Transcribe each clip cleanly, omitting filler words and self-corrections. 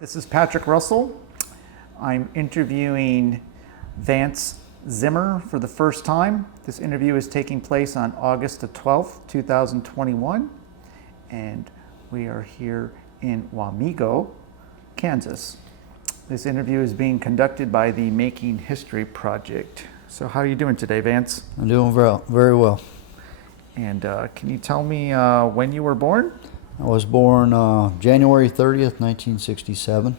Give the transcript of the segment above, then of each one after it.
This is Patrick Russell. I'm interviewing Vance Zimmer for the first time. This interview is taking place on August the 12th, 2021, and we are here in Wamego, Kansas. This interview is being conducted by the Making History Project. So how are you doing today, Vance? I'm doing very well. And can you tell me when you were born? I was born January 30th, 1967.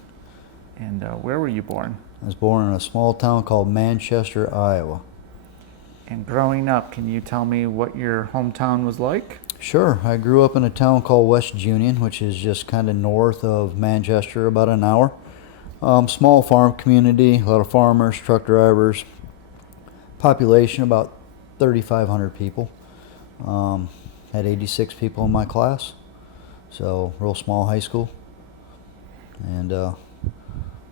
And where were you born? I was born in a small town called Manchester, Iowa. And growing up, can you tell me what your hometown was like? Sure. I grew up in a town called West Union, which is just kind of north of Manchester, about an hour. Small farm community, a lot of farmers, truck drivers. Population about 3,500 people. Had 86 people in my class. So, real small high school. And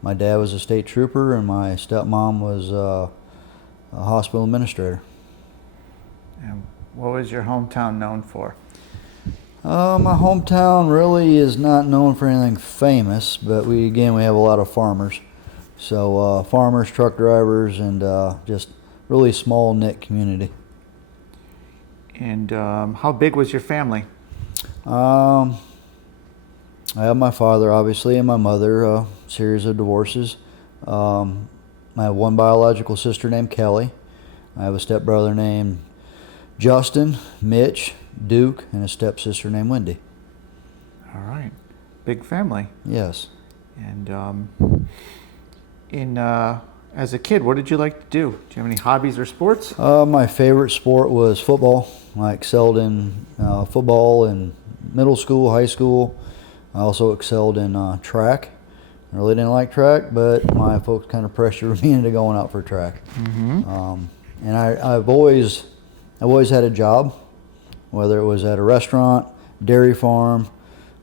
my dad was a state trooper, and my stepmom was a hospital administrator. And what was your hometown known for? My hometown really is not known for anything famous, but we have a lot of farmers. So, farmers, truck drivers, and just really small knit community. And how big was your family? I have my father, obviously, and my mother, a series of divorces. I have one biological sister named Kelly. I have a stepbrother named Justin, Mitch, Duke, and a stepsister named Wendy. All right. Big family. Yes. And as a kid, what did you like to do? Do you have any hobbies or sports? My favorite sport was football. I excelled in football in middle school, high school. I also excelled in track. I really didn't like track, but my folks kind of pressured me into going out for track. Mm-hmm. And I've always had a job, whether it was at a restaurant, dairy farm,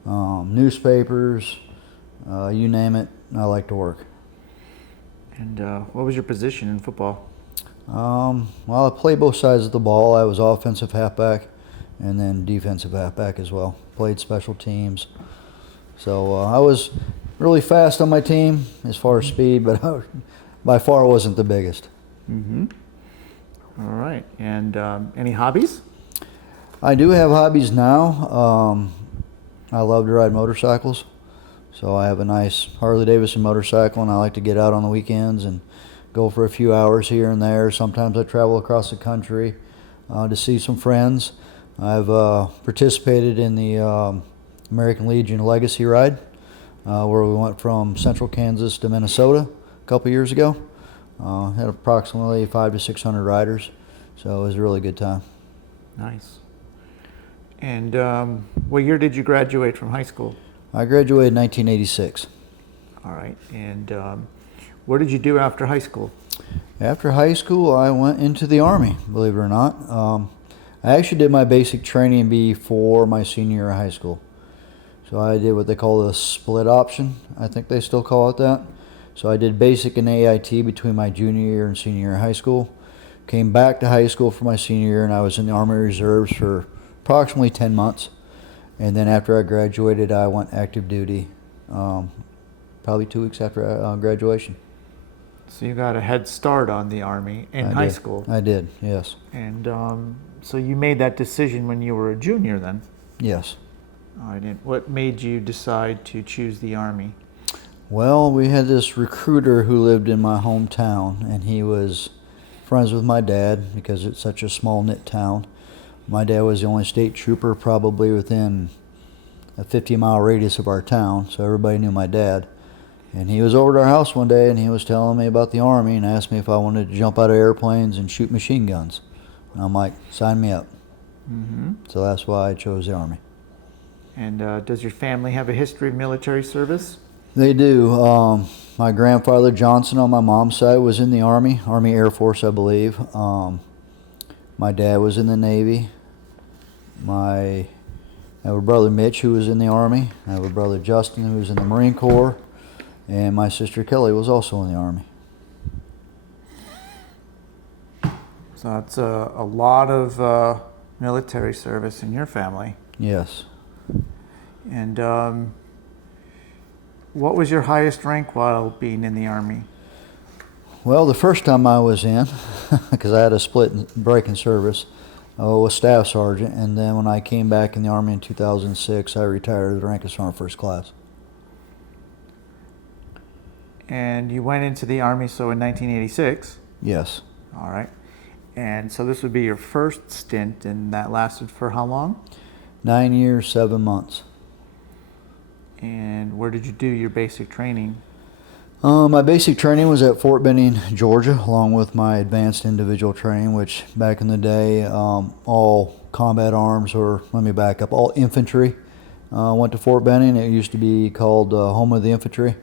newspapers, you name it. I like to work. And what was your position in football? Well, I played both sides of the ball. I was offensive halfback and then defensive halfback as well. Played special teams. So I was really fast on my team as far as speed, but I by far wasn't the biggest. Mm-hmm. All right. And any hobbies? I do have hobbies now. I love to ride motorcycles. So I have a nice Harley Davidson motorcycle, and I like to get out on the weekends and go for a few hours here and there. Sometimes I travel across the country to see some friends. I've participated in the American Legion Legacy Ride, where we went from central Kansas to Minnesota a couple years ago. Had approximately 500 to 600 riders, so it was a really good time. Nice. And what year did you graduate from high school? I graduated in 1986. All right. And what did you do after high school? After high school, I went into the Army, believe it or not. I actually did my basic training before my senior year of high school. So I did what they call the split option. I think they still call it that. So I did basic and AIT between my junior year and senior year of high school. Came back to high school for my senior year, and I was in the Army Reserves for approximately 10 months. And then after I graduated, I went active duty probably 2 weeks after graduation. So you got a head start on the Army in high school. I did, yes. And so you made that decision when you were a junior then? Yes. All right. And what made you decide to choose the Army? Well, we had this recruiter who lived in my hometown, and he was friends with my dad because it's such a small-knit town. My dad was the only state trooper probably within a 50-mile radius of our town, so everybody knew my dad. And he was over at our house one day, and he was telling me about the Army and asked me if I wanted to jump out of airplanes and shoot machine guns. And I'm like, sign me up. Mm-hmm. So that's why I chose the Army. And does your family have a history of military service? They do. My grandfather Johnson on my mom's side was in the Army Air Force, I believe. My dad was in the Navy. I have a brother Mitch who was in the Army. I have a brother Justin who was in the Marine Corps. And my sister Kelly was also in the Army. So that's a lot of military service in your family. Yes. And What was your highest rank while being in the Army? Well, the first time I was in, because I had a split break in service, I was staff sergeant, and then when I came back in the Army in 2006, I retired with the rank of Sergeant First Class. And you went into the Army, so in 1986? Yes. All right. And so this would be your first stint, and that lasted for how long? 9 years, 7 months. And where did you do your basic training? My basic training was at Fort Benning, Georgia, along with my advanced individual training, which back in the day, all combat arms, or let me back up, all infantry went to Fort Benning. It used to be called Home of the Infantry,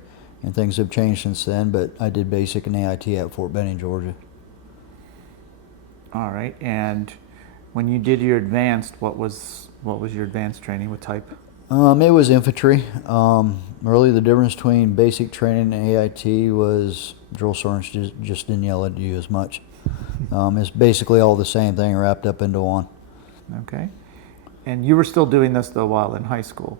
and things have changed since then, but I did basic and AIT at Fort Benning, Georgia. All right. And when you did your advanced, what was your advanced training? What type? It was infantry. Really, the difference between basic training and AIT was drill sergeants just didn't yell at you as much. It's basically all the same thing wrapped up into one. Okay. And you were still doing this, though, while in high school?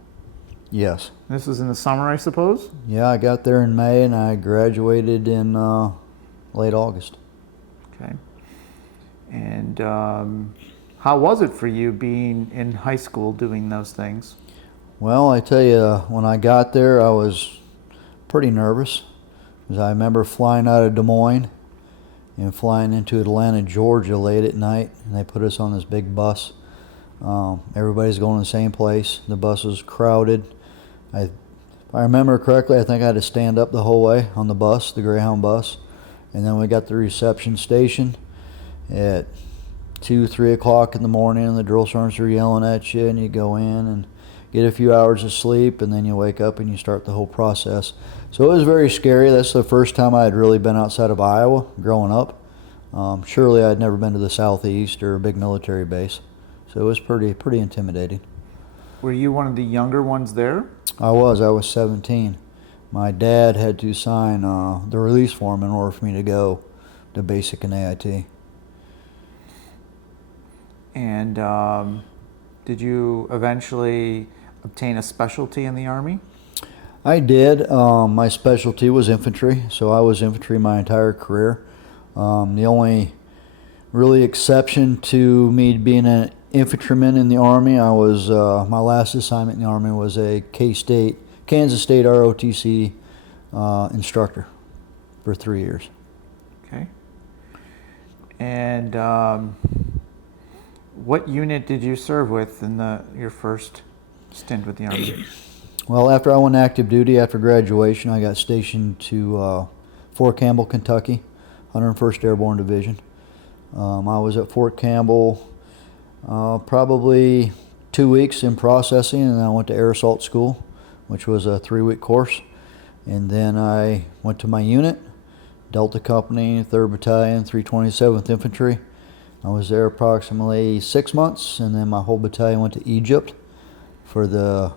Yes. This was in the summer, I suppose? Yeah, I got there in May and I graduated in late August. Okay. And how was it for you being in high school doing those things? Well, I tell you, when I got there, I was pretty nervous. Because I remember flying out of Des Moines and flying into Atlanta, Georgia late at night, and they put us on this big bus. Everybody's going to the same place. The bus was crowded. If I remember correctly, I think I had to stand up the whole way on the bus, the Greyhound bus. And then we got to the reception station at 2, 3 o'clock in the morning, and the drill sergeants are yelling at you, and you go in and get a few hours of sleep, and then you wake up and you start the whole process. So it was very scary. That's the first time I had really been outside of Iowa growing up. Surely I'd never been to the Southeast or a big military base. So it was pretty intimidating. Were you one of the younger ones there? I was 17. My dad had to sign the release form in order for me to go to basic and AIT. And did you eventually obtain a specialty in the Army? I did. My specialty was infantry, so I was infantry my entire career. The only really exception to me being an infantryman in the Army, I was my last assignment in the Army was a Kansas State ROTC instructor for 3 years. Okay. And what unit did you serve with in your first stint with the Army? Well, after I went active duty after graduation, I got stationed to Fort Campbell, Kentucky, 101st Airborne Division. I was at Fort Campbell probably 2 weeks in processing, and then I went to air assault school, which was a 3-week course. And then I went to my unit, Delta Company, 3rd Battalion, 327th Infantry. I was there approximately 6 months, and then my whole battalion went to Egypt for the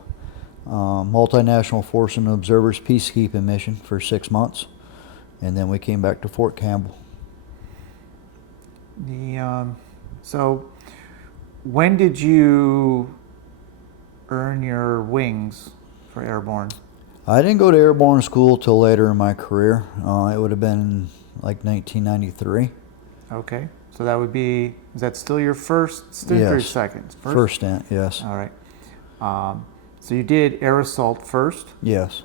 Multinational Force and Observers Peacekeeping Mission for 6 months, and then we came back to Fort Campbell. So when did you earn your wings for airborne? I didn't go to airborne school till later in my career. It would have been like 1993. Okay, so that would be, is that still your first stint or your second? First stint, yes. All right. So you did air assault first? Yes.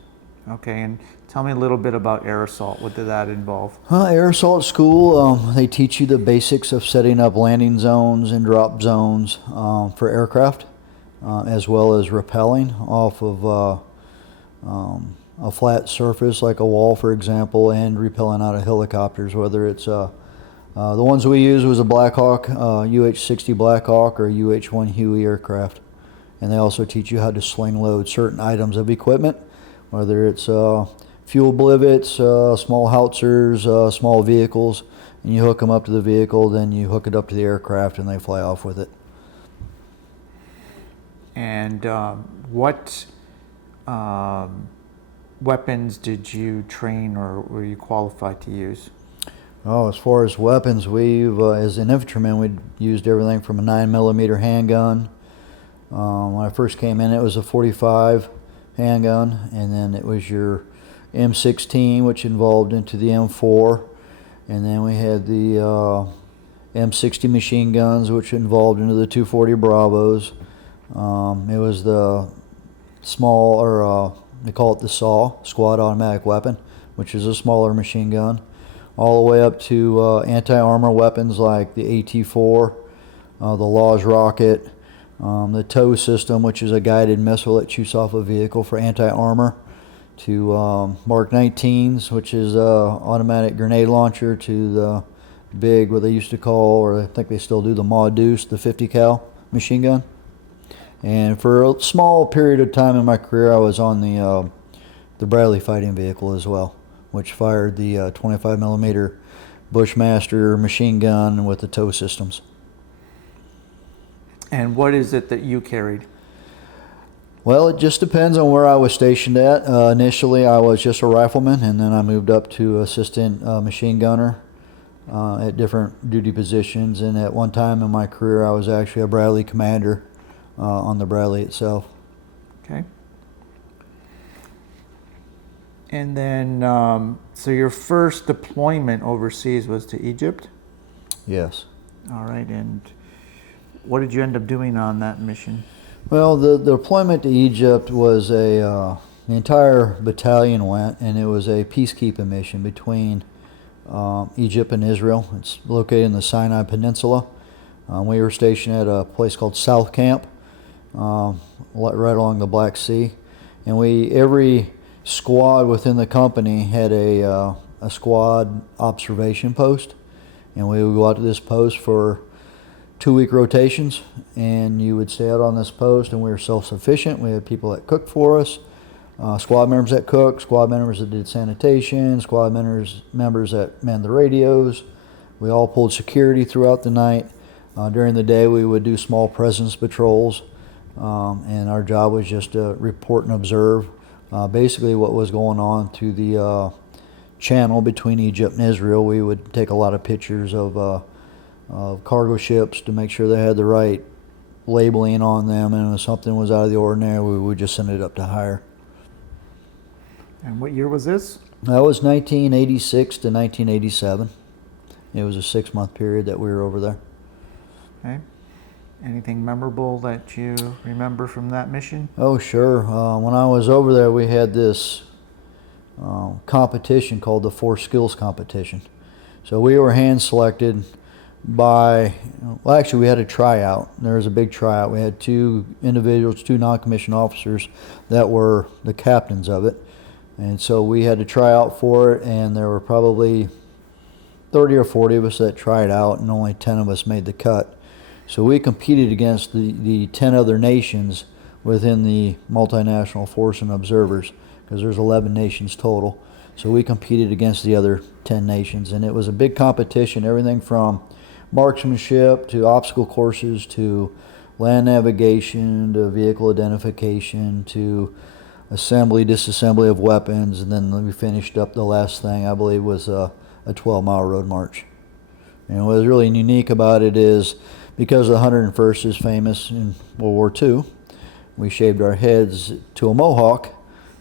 Okay, and tell me a little bit about air assault. What did that involve? Air assault school, they teach you the basics of setting up landing zones and drop zones for aircraft, as well as rappelling off of a flat surface like a wall, for example, and rappelling out of helicopters, whether it's the ones we used was a Black Hawk, UH-60 Black Hawk or UH-1 Huey aircraft. And they also teach you how to sling load certain items of equipment, whether it's fuel blivets, small howitzers, small vehicles, and you hook them up to the vehicle, then you hook it up to the aircraft and they fly off with it. And what weapons did you train or were you qualified to use? Oh, as far as weapons, as an infantryman, we used everything from a 9mm handgun. When I first came in, it was a .45 handgun, and then it was your M16, which involved into the M4, and then we had the M60 machine guns, which involved into the 240 Bravos. It was the small, or they call it the SAW, Squad Automatic Weapon, which is a smaller machine gun, all the way up to anti-armor weapons like the AT-4, the Laws rocket, the TOW system, which is a guided missile that shoots off a vehicle for anti-armor, to Mark 19s, which is a automatic grenade launcher, to the big, what they used to call, or I think they still do, the Ma Deuce, the 50 cal machine gun. And for a small period of time in my career, I was on the Bradley fighting vehicle as well, which fired the 25 millimeter Bushmaster machine gun with the TOW systems. And what is it that you carried? Well, it just depends on where I was stationed at. Initially, I was just a rifleman, and then I moved up to assistant machine gunner at different duty positions. And at one time in my career, I was actually a Bradley commander on the Bradley itself. Okay. And then, so your first deployment overseas was to Egypt? Yes. All right, and what did you end up doing on that mission? Well, the deployment to Egypt was the entire battalion went, and it was a peacekeeping mission between Egypt and Israel. It's located in the Sinai Peninsula. We were stationed at a place called South Camp, right along the Black Sea, and every squad within the company had a squad observation post, and we would go out to this post for 2-week rotations, and you would stay out on this post, and we were self-sufficient. We had people that cooked for us, squad members that cooked, squad members that did sanitation, squad members that manned the radios. We all pulled security throughout the night. During the day, we would do small presence patrols, and our job was just to report and observe basically what was going on through the channel between Egypt and Israel. We would take a lot of pictures of cargo ships to make sure they had the right labeling on them, and if something was out of the ordinary, we would just send it up to hire. And what year was this? That was 1986 to 1987. It was a 6-month period that we were over there. Okay. Anything memorable that you remember from that mission? Oh, sure. When I was over there, we had this competition called the 4 Skills Competition. So we were hand selected by, well, actually we had a tryout. There was a big tryout. We had 2 individuals, 2 non-commissioned officers that were the captains of it. And so we had to try out for it, and there were probably 30 or 40 of us that tried out, and only 10 of us made the cut. So we competed against the 10 other nations within the multinational force and observers, because there's 11 nations total. So we competed against the other 10 nations, and it was a big competition, everything from marksmanship to obstacle courses to land navigation to vehicle identification to assembly, disassembly of weapons, and then we finished up the last thing, I believe, was a 12-mile road march. And what was really unique about it is, because the 101st is famous in World War II, we shaved our heads to a mohawk,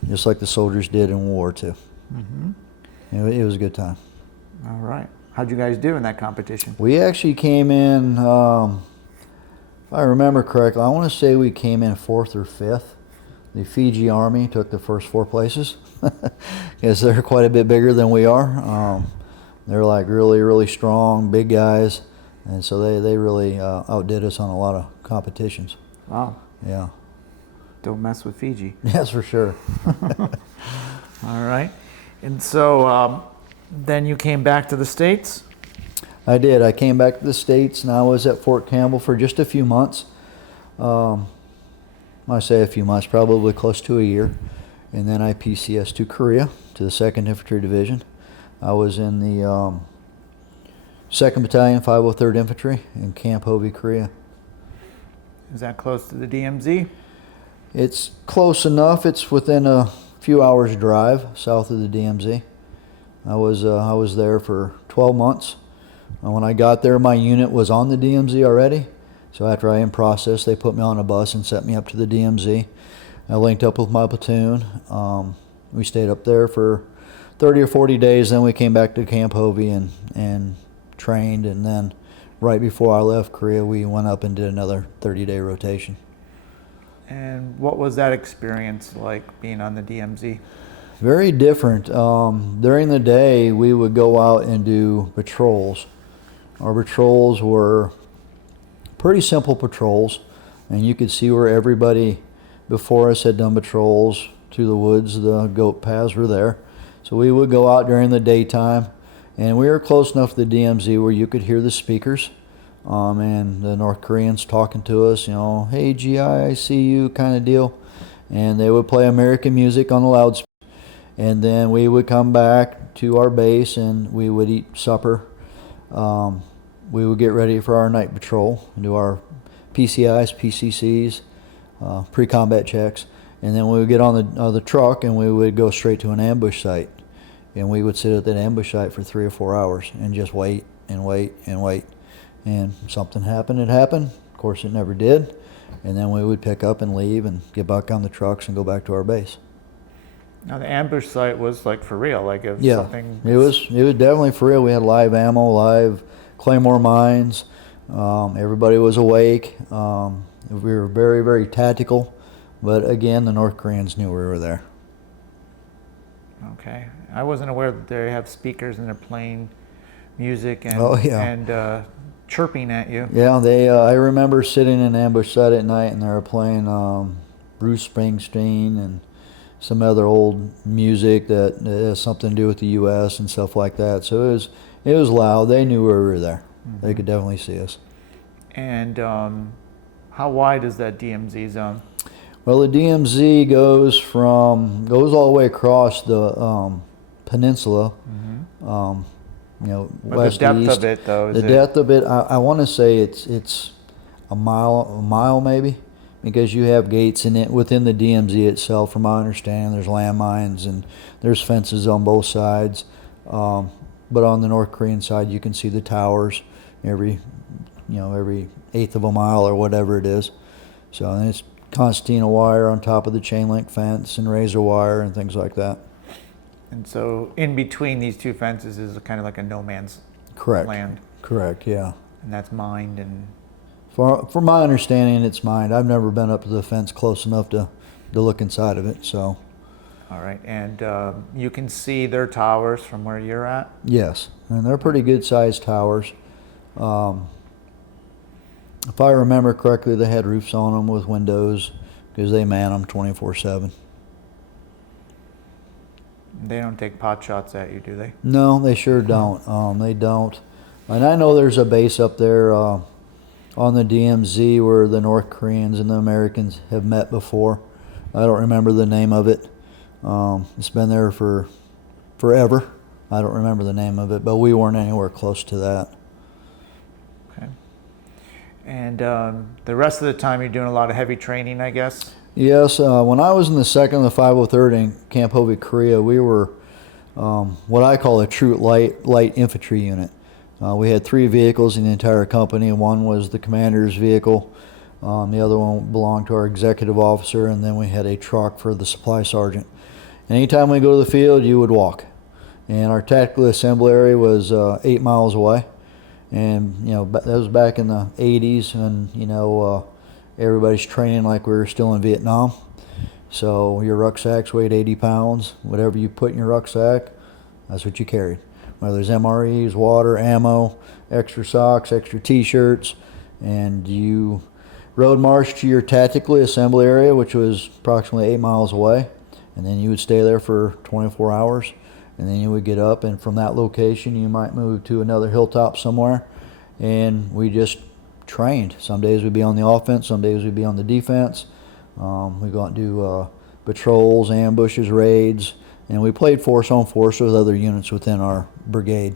just like the soldiers did in World War II. Mm-hmm. It was a good time. All right. How'd you guys do in that competition? We actually came in, if I remember correctly, I want to say we came in 4th or 5th. The Fiji Army took the first 4 places, because they're quite a bit bigger than we are. They're like really, really strong, big guys, and so they really outdid us on a lot of competitions. Wow. Yeah. Don't mess with Fiji. Yes, for sure. All right. And so then you came back to the States? I did. I came back to the States, and I was at Fort Campbell for just a few months. I say a few months, probably close to a year. And then I PCS to Korea, to the 2nd Infantry Division. I was in the 2nd Battalion, 503rd Infantry in Camp Hovey, Korea. Is that close to the DMZ? It's close enough. It's within a few hours drive south of the DMZ. I was there for 12 months. When I got there, my unit was on the DMZ already. So after I in process, they put me on a bus and sent me up to the DMZ. I linked up with my platoon. We stayed up there for 30 or 40 days. Then we came back to Camp Hovey and trained. And then right before I left Korea, we went up and did another 30-day rotation. And what was that experience like, being on the DMZ? Very different. During the day, we would go out and do patrols. Our patrols were pretty simple patrols, and you could see where everybody before us had done patrols through the woods. The goat paths were there. So we would go out during the daytime, and we were close enough to the DMZ where you could hear the speakers and the North Koreans talking to us, hey GI, I see you kind of deal. And they would play American music on the loudspeaker. And then we would come back to our base and we would eat supper. We would get ready for our night patrol and do our PCIs, PCCs, pre-combat checks. And then we would get on the truck and we would go straight to an ambush site. And we would sit at that ambush site for 3 or 4 hours and just wait and wait and wait. And something happened, it happened. Of course, it never did. And then we would pick up and leave and get back on the trucks and go back to our base. Now the ambush site was like for real, like if Yeah, something... it was definitely for real. We had live ammo, live Claymore mines. Everybody was awake. We were very, very tactical. But again, the North Koreans knew we were there. Okay. I wasn't aware that they have speakers and they're playing music and, and chirping at you. Yeah, I remember sitting in an ambush site at night and they were playing Bruce Springsteen and some other old music that has something to do with the U.S. and stuff like that. So it was loud. They knew we were there. Mm-hmm. They could definitely see us. And how wide is that DMZ zone? Well, the DMZ goes all the way across the peninsula. Mm-hmm. But west the depth east. of it, though, Depth of it, I want to say it's a mile maybe, because you have gates in it within the DMZ itself. From my understanding, there's landmines and there's fences on both sides. But on the North Korean side, you can see the towers every eighth of a mile or whatever it is. So and it's concertina wire on top of the chain link fence and razor wire and things like that. And so in between these two fences is kind of like a no man's land. Correct, yeah. And that's mined and... For my understanding, it's mined. I've never been up to the fence close enough to look inside of it, so... All right, and you can see their towers from where you're at? Yes, and they're pretty good-sized towers. If I remember correctly, they had roofs on them with windows because they man them 24/7. They don't take pot shots at you, do they? No, they sure don't. They don't. And I know there's a base up there on the DMZ where the North Koreans and the Americans have met before. I don't remember the name of it. It's been there for forever. I don't remember the name of it, but we weren't anywhere close to that. Okay. And the rest of the time you're doing a lot of heavy training, I guess? Yes, when I was in the 2nd and the 503rd in Camp Hovey, Korea, we were what I call a true light infantry unit. We had 3 vehicles in the entire company. One was the commander's vehicle. The other one belonged to our executive officer, and then we had a truck for the supply sergeant. Anytime we go to the field, you would walk. And our tactical assembly area was 8 miles away. And, that was back in the 80s, and, everybody's training like we were still in Vietnam. So your rucksacks weighed 80 pounds. Whatever you put in your rucksack, that's what you carried. Whether there's MREs, water, ammo, extra socks, extra t-shirts, and you road march to your tactical assembly area, which was approximately 8 miles away, and then you would stay there for 24 hours, and then you would get up, and from that location you might move to another hilltop somewhere, and we just trained. Some days we'd be on the offense, some days we'd be on the defense. We'd go out and do patrols, ambushes, raids, and we played force on force with other units within our brigade.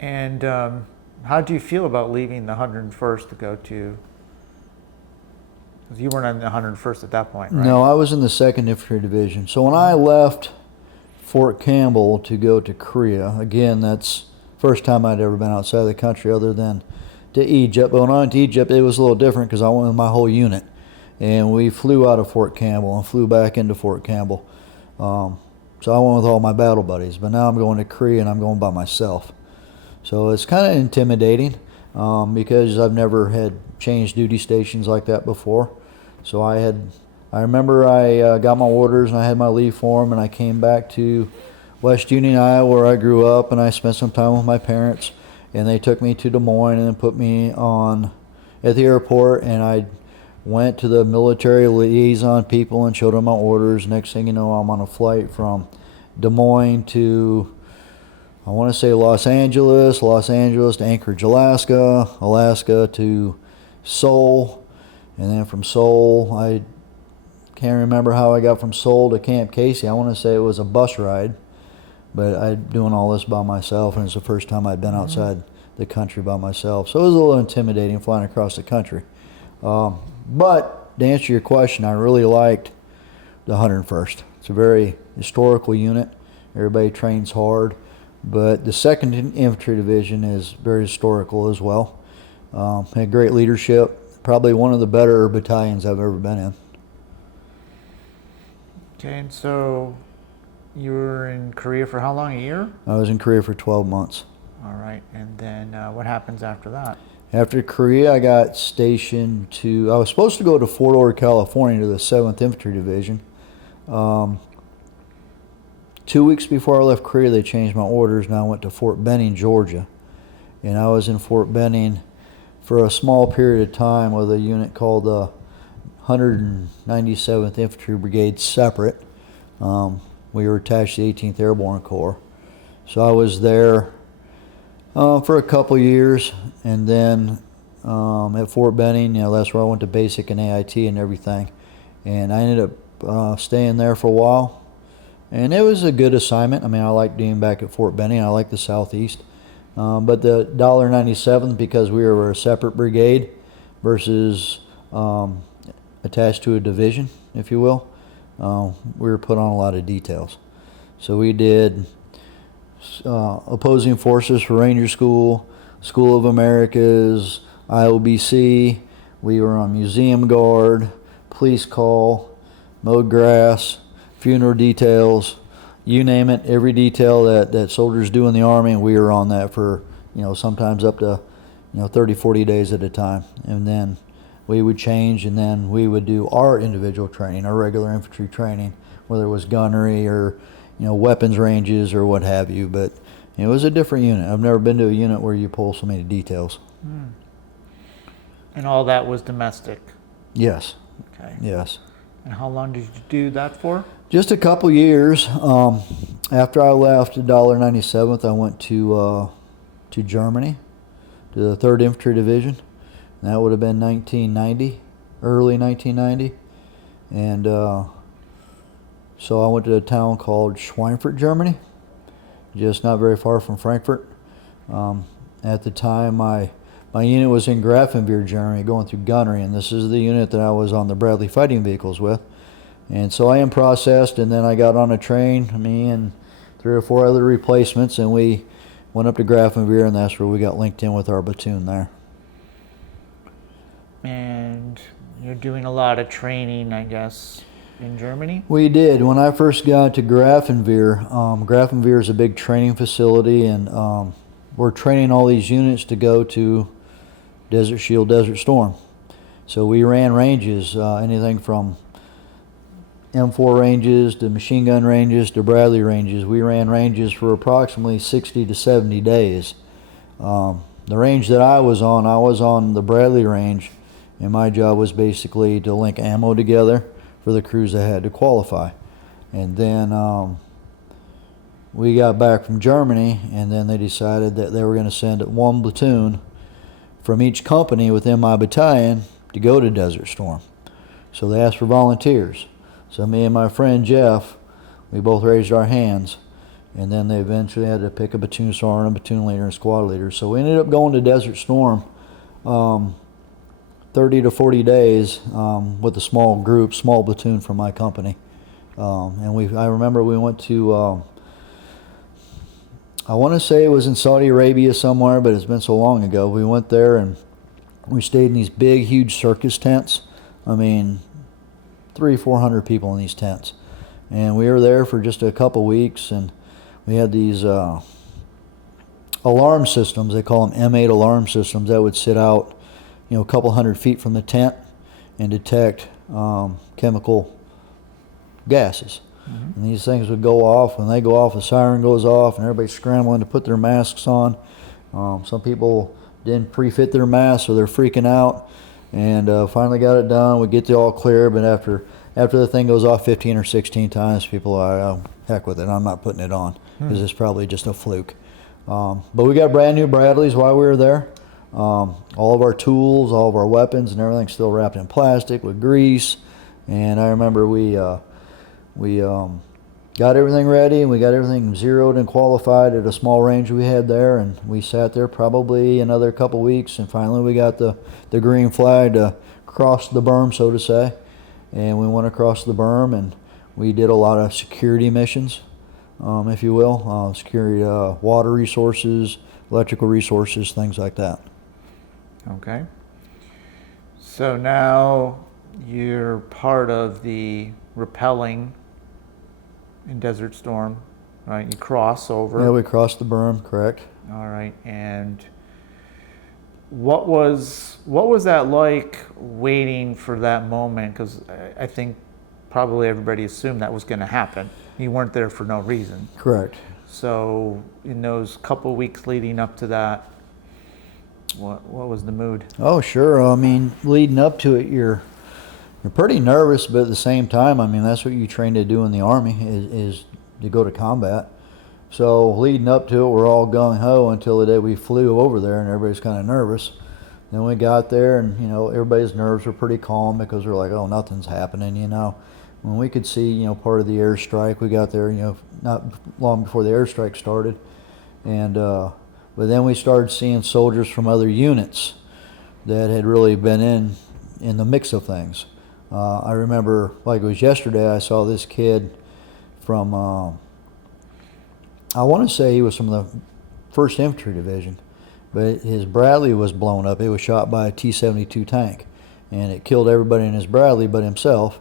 And how do you feel about leaving the 101st to go to... Because you weren't on the 101st at that point, right? No, I was in the 2nd Infantry Division. So when I left Fort Campbell to go to Korea, again, that's first time I'd ever been outside of the country other than to Egypt. But when I went to Egypt, it was a little different because I went with my whole unit. And we flew out of Fort Campbell and flew back into Fort Campbell. So I went with all my battle buddies. But now I'm going to Korea and I'm going by myself. So it's kind of intimidating because I've never had changed duty stations like that before. So I remember I got my orders and I had my leave form, and I came back to West Union, Iowa, where I grew up, and I spent some time with my parents, and they took me to Des Moines and then put me at the airport, and I went to the military liaison people and showed them my orders. Next thing you know, I'm on a flight from Des Moines to, I want to say, Los Angeles to Anchorage, Alaska to Seoul, and then from Seoul, I can't remember how I got from Seoul to Camp Casey. I want to say it was a bus ride, but I'm doing all this by myself, and it's the first time I'd been outside the country by myself. So it was a little intimidating flying across the country. But to answer your question, I really liked the 101st. It's a very historical unit. Everybody trains hard, but the 2nd Infantry Division is very historical as well. Had great leadership. Probably one of the better battalions I've ever been in. Okay, and so you were in Korea for how long? A year? I was in Korea for 12 months. All right, and then what happens after that? After Korea, I got stationed I was supposed to go to Fort Ord, California to the 7th Infantry Division. 2 weeks before I left Korea, they changed my orders, and I went to Fort Benning, Georgia. And I was in Fort Benning for a small period of time with a unit called the 197th Infantry Brigade separate. We were attached to the 18th Airborne Corps. So I was there for a couple years, and then at Fort Benning, that's where I went to basic and AIT and everything. And I ended up staying there for a while. And it was a good assignment. I mean, I liked being back at Fort Benning. I liked the Southeast. But the 97th, because we were a separate brigade versus attached to a division, if you will, we were put on a lot of details. So we did opposing forces for Ranger School, School of Americas, IOBC. We were on museum guard, police call, mowed grass, funeral details, you name it, every detail that soldiers do in the Army, and we were on that for, sometimes up to, 30, 40 days at a time. And then we would change, and then we would do our individual training, our regular infantry training, whether it was gunnery or, weapons ranges or what have you. But it was a different unit. I've never been to a unit where you pull so many details. And all that was domestic? Yes. Okay. Yes. And how long did you do that for? Just a couple years. After I left the 97th, I went to Germany, to the 3rd Infantry Division. And that would have been 1990, early 1990. And so I went to a town called Schweinfurt, Germany, just not very far from Frankfurt. At the time, my unit was in Grafenwehr, Germany, going through gunnery, and this is the unit that I was on the Bradley fighting vehicles with. And so I am processed, and then I got on a train, me and 3 or 4 other replacements, and we went up to Grafenwehr, and that's where we got linked in with our platoon there. And you're doing a lot of training, I guess, in Germany? We did. When I first got to Grafenwehr, Grafenwehr is a big training facility, and we're training all these units to go to Desert Shield, Desert Storm. So we ran ranges, anything from M4 ranges to machine gun ranges to Bradley ranges. We ran ranges for approximately 60 to 70 days. The range that I was on the Bradley range, and my job was basically to link ammo together for the crews that had to qualify. And then we got back from Germany, and then they decided that they were going to send 1 platoon from each company within my battalion to go to Desert Storm. So they asked for volunteers. So me and my friend Jeff, we both raised our hands, and then they eventually had to pick a platoon sergeant, a platoon leader, and squad leader. So we ended up going to Desert Storm 30 to 40 days with a small group, small platoon from my company. And I remember we went to, I want to say it was in Saudi Arabia somewhere, but it's been so long ago. We went there, and We stayed in these big, huge circus tents. I mean, 300-400 people in these tents. And we were there for just a couple weeks, and we had these alarm systems. They call them M8 alarm systems that would sit out, a couple hundred feet from the tent and detect chemical gases. And these things would go off. When they go off, the siren goes off, and everybody's scrambling to put their masks on. Some people didn't pre-fit their masks, so they're freaking out. And finally got it done. We get the all clear, but after the thing goes off 15 or 16 times, people are, oh, heck with it, I'm not putting it on, because it's probably just a fluke. But we got brand new Bradleys while we were there. All of our tools, all of our weapons, and everything still wrapped in plastic with grease. And I remember we got everything ready, and we got everything zeroed and qualified at a small range we had there, and we sat there probably another couple weeks, and finally we got the green flag to cross the berm, so to say. And we went across the berm, and we did a lot of security missions, if you will, security, water resources, electrical resources, things like that. Okay. So now you're part of the rappelling in Desert Storm, right? You cross over. Yeah, we crossed the berm, correct. All right. And what was that like, waiting for that moment? Because I think probably everybody assumed that was going to happen. You weren't there for no reason. Correct. So in those couple weeks leading up to that, what was the mood? Oh, sure. I mean, leading up to it, you're pretty nervous, but at the same time, I mean, that's what you train to do in the Army, is to go to combat. So leading up to it, we're all gung-ho until the day we flew over there, and everybody's kind of nervous. Then we got there, and, everybody's nerves were pretty calm, because we're like, oh, nothing's happening, When we could see, part of the airstrike, we got there, not long before the airstrike started. And, but then we started seeing soldiers from other units that had really been in the mix of things. I remember, like it was yesterday, I saw this kid from, I want to say he was from the 1st Infantry Division, but his Bradley was blown up. It was shot by a T-72 tank, and it killed everybody in his Bradley but himself.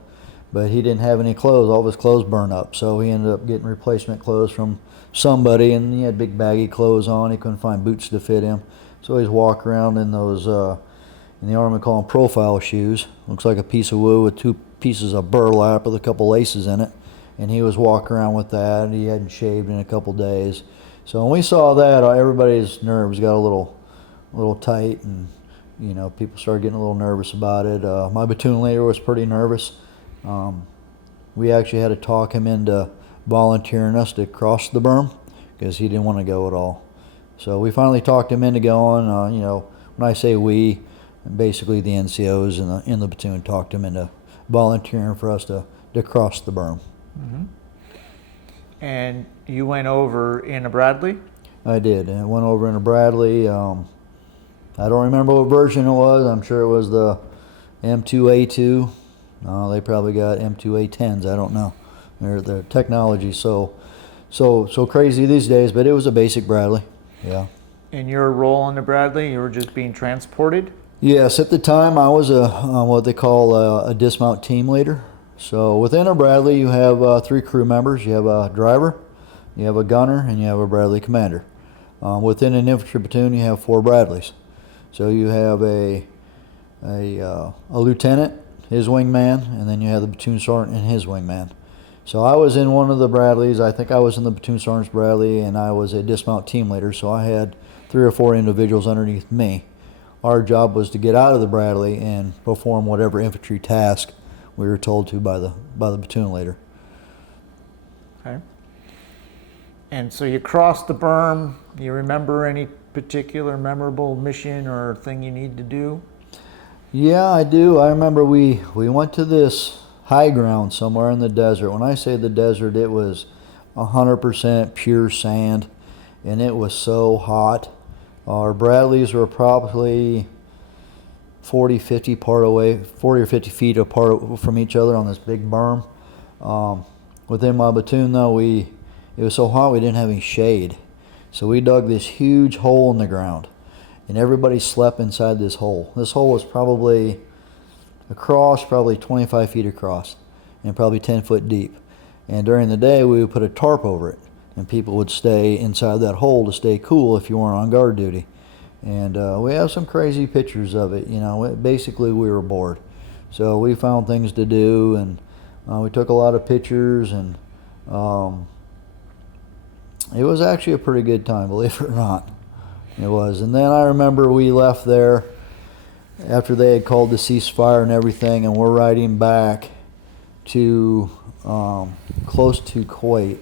But he didn't have any clothes. All of his clothes burned up, so he ended up getting replacement clothes from somebody, and he had big baggy clothes on. He couldn't find boots to fit him, so he's walking around in those, in the Army call them profile shoes. Looks like a piece of wood with 2 pieces of burlap with a couple laces in it, and he was walking around with that. He hadn't shaved in a couple days. So when we saw that, everybody's nerves got a little tight, and people started getting a little nervous about it. My platoon leader was pretty nervous. We actually had to talk him into volunteering us to cross the berm, because he didn't want to go at all. So we finally talked him into going. When I say we, basically the NCOs in the platoon talked him into volunteering for us to cross the berm. Mm-hmm. And you went over in a Bradley? I did. I went over in a Bradley. I don't remember what version it was. I'm sure it was the M2A2. They probably got M2A10s. I don't know. Their technology's so crazy these days, but it was a basic Bradley. Yeah. And your role in the Bradley, you were just being transported? Yes, at the time I was what they call a dismount team leader. So within a Bradley, you have 3 crew members. You have a driver, you have a gunner, and you have a Bradley commander. Within an infantry platoon, you have 4 Bradleys. So you have a lieutenant, his wingman, and then you have the platoon sergeant and his wingman. So I was in one of the Bradleys. I think I was in the platoon sergeant's Bradley, and I was a dismount team leader. So I had 3 or 4 individuals underneath me. Our job was to get out of the Bradley and perform whatever infantry task we were told to by the platoon leader. Okay. And so you crossed the berm. You remember any particular memorable mission or thing you need to do? Yeah, I do. I remember we went to this high ground somewhere in the desert. When I say the desert, it was 100% pure sand, and it was so hot. Our Bradleys were probably 40 or 50 feet apart from each other on this big berm. Within my platoon, though, it was so hot we didn't have any shade. So we dug this huge hole in the ground, and everybody slept inside this hole. This hole was probably 25 feet across, and probably 10 foot deep. And during the day, we would put a tarp over it, and people would stay inside that hole to stay cool if you weren't on guard duty. And we have some crazy pictures of it. Basically we were bored, so we found things to do, and we took a lot of pictures, and it was actually a pretty good time, believe it or not. It was. And then I remember we left there after they had called the ceasefire and everything, and we're riding back to close to Kuwait,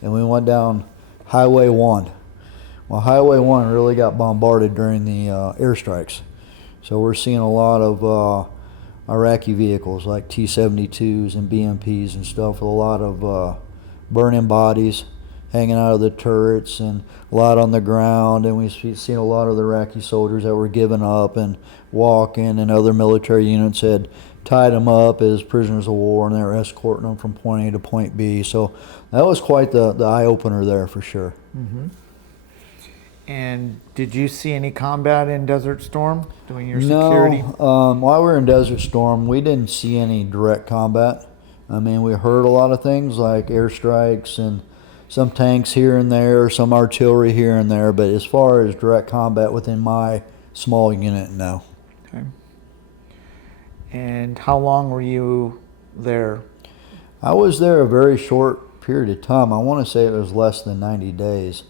and we went down Highway 1. Well, Highway 1 really got bombarded during the airstrikes, so we're seeing a lot of Iraqi vehicles like T-72s and BMPs and stuff, with a lot of burning bodies hanging out of the turrets, and a lot on the ground. And we've seen a lot of the Iraqi soldiers that were giving up and walking, and other military units had tied them up as prisoners of war, and they were escorting them from point A to point B. So that was quite the eye-opener there, for sure. Mm-hmm. And did you see any combat in Desert Storm doing your security? No. While we were in Desert Storm, we didn't see any direct combat. I mean, we heard a lot of things like airstrikes and some tanks here and there, some artillery here and there, but as far as direct combat within my small unit, no. Okay. And how long were you there? I was there a very short period of time. I want to say it was less than 90 days.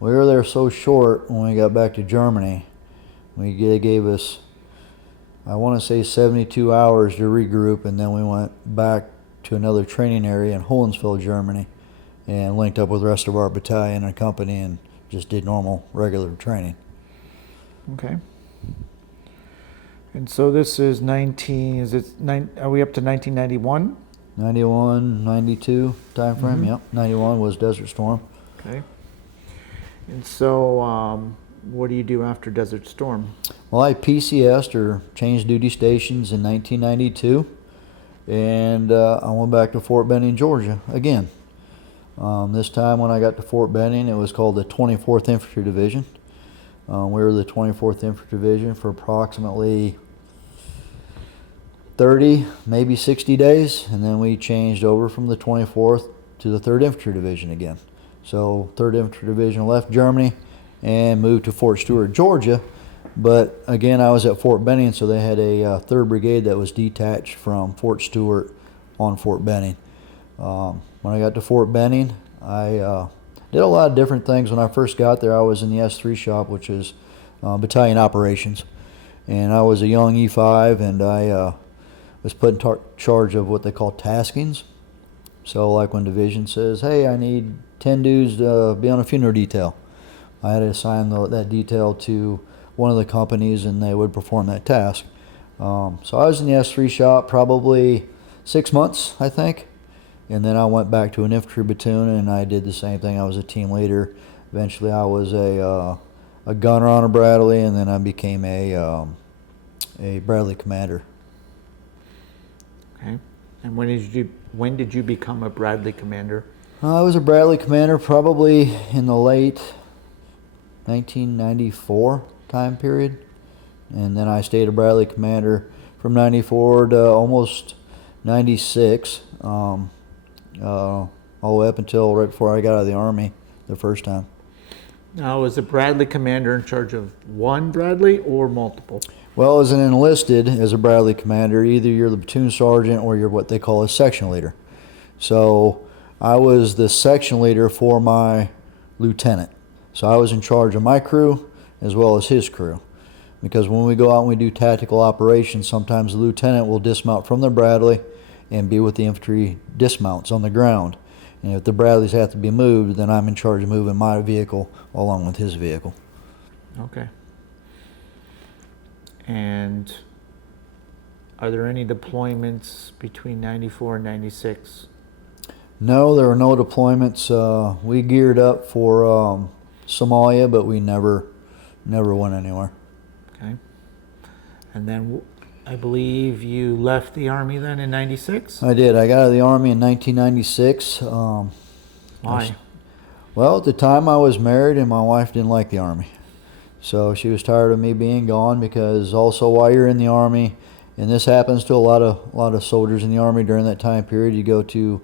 We were there so short when we got back to Germany. They gave us, I want to say, 72 hours to regroup, and then we went back to another training area in Hohensfeld, Germany, and linked up with the rest of our battalion and company and just did normal, regular training. Okay. And so this is are we up to 1991? 91, 92 time frame, Mm-hmm. Yep. 91 was Desert Storm. Okay. And so what do you do after Desert Storm? Well, I PCS'd, or changed duty stations, in 1992, and I went back to Fort Benning, Georgia again. This time when I got to Fort Benning, it was called the 24th Infantry Division. We were the 24th Infantry Division for approximately 30, maybe 60 days, and then we changed over from the 24th to the 3rd Infantry Division again. So 3rd Infantry Division left Germany and moved to Fort Stewart, Georgia. But again, I was at Fort Benning, so they had a 3rd Brigade that was detached from Fort Stewart on Fort Benning. When I got to Fort Benning, I did a lot of different things. When I first got there, I was in the S3 shop, which is battalion operations. And I was a young E5, and I was put in charge of what they call taskings. So like when division says, hey, I need 10 dudes to be on a funeral detail, I had to assign that detail to one of the companies, and they would perform that task. So I was in the S3 shop probably 6 months, I think. And then I went back to an infantry platoon, and I did the same thing. I was a team leader. Eventually I was a gunner on a Bradley, and then I became a Bradley commander. Okay. And when did you become a Bradley commander? I was a Bradley commander probably in the late 1994 time period, and then I stayed a Bradley commander from 94 to almost 96, all the way up until right before I got out of the Army the first time. Now, was a Bradley commander in charge of one Bradley or multiple? Well, as an enlisted, as a Bradley commander, either you're the platoon sergeant or you're what they call a section leader. So I was the section leader for my lieutenant. So I was in charge of my crew as well as his crew. Because when we go out and we do tactical operations, sometimes the lieutenant will dismount from the Bradley and be with the infantry dismounts on the ground. And if the Bradleys have to be moved, then I'm in charge of moving my vehicle along with his vehicle. Okay. And are there any deployments between 94 and 96? No, there were no deployments. We geared up for Somalia, but we never went anywhere. Okay. And then I believe you left the Army then in 96? I did. I got out of the Army in 1996. Why? Well, at the time I was married and my wife didn't like the Army. So she was tired of me being gone, because also while you're in the Army, and this happens to a lot of soldiers in the Army during that time period, you go to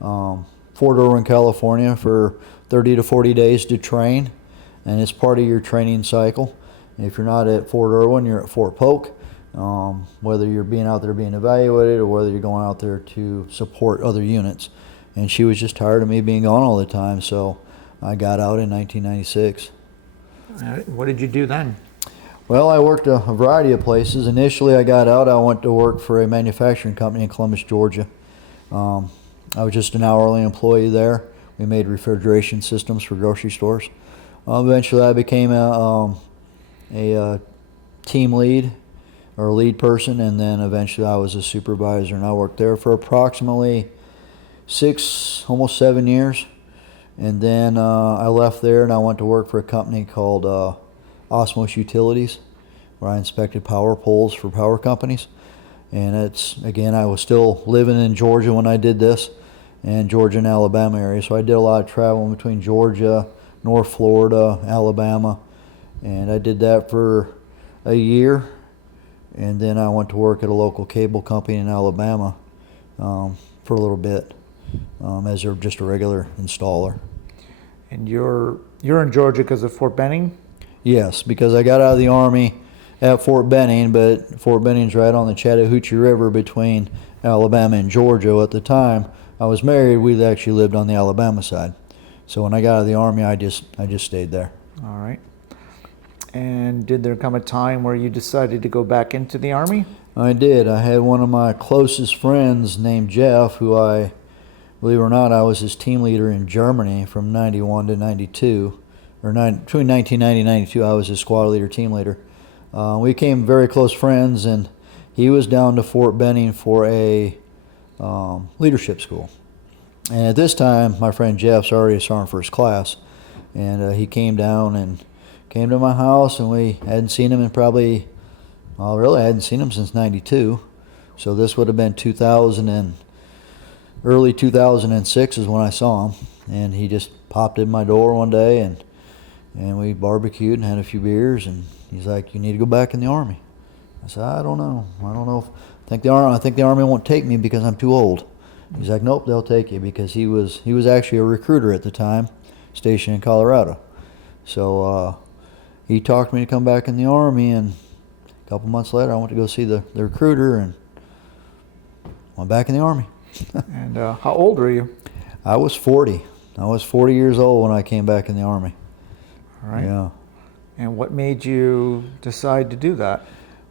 Fort Irwin, California for 30 to 40 days to train, and it's part of your training cycle. And if you're not at Fort Irwin, you're at Fort Polk, whether you're being out there being evaluated or whether you're going out there to support other units. And she was just tired of me being gone all the time, so I got out in 1996. What did you do then? Well, I worked a variety of places. Initially, I got out, I went to work for a manufacturing company in Columbus, Georgia. I was just an hourly employee there. We made refrigeration systems for grocery stores. Eventually, I became a team lead, or lead person, and then eventually I was a supervisor, and I worked there for approximately 6, almost 7 years. And then I left there and I went to work for a company called Osmos Utilities, where I inspected power poles for power companies. And again, I was still living in Georgia when I did this, and Georgia and Alabama area. So I did a lot of traveling between Georgia, North Florida, Alabama, and I did that for a year. And then I went to work at a local cable company in Alabama for a little bit as just a regular installer. And you're in Georgia because of Fort Benning? Yes, because I got out of the Army at Fort Benning, but Fort Benning's right on the Chattahoochee River between Alabama and Georgia. At the time I was married, we actually lived on the Alabama side. So when I got out of the Army, I just stayed there. All right. And did there come a time where you decided to go back into the Army? I did. I had one of my closest friends named Jeff, who believe it or not, I was his team leader in Germany from 91 to 92, or between 1990 and 92, I was his squad leader, team leader. We became very close friends, and he was down to Fort Benning for a leadership school. And at this time, my friend Jeff's already a sergeant first class, and he came down and came to my house, and we hadn't seen him in I hadn't seen him since 92. So this would have been early 2006 is when I saw him, and he just popped in my door one day, and we barbecued and had a few beers, and he's like, "You need to go back in the Army." I said, I don't know. I think the Army won't take me because I'm too old. He's like, "Nope, they'll take you," because he was actually a recruiter at the time, stationed in Colorado. So he talked me to come back in the Army, and a couple months later I went to go see the recruiter and went back in the Army. And how old were you? I was 40. I was 40 years old when I came back in the Army. All right. Yeah. And what made you decide to do that?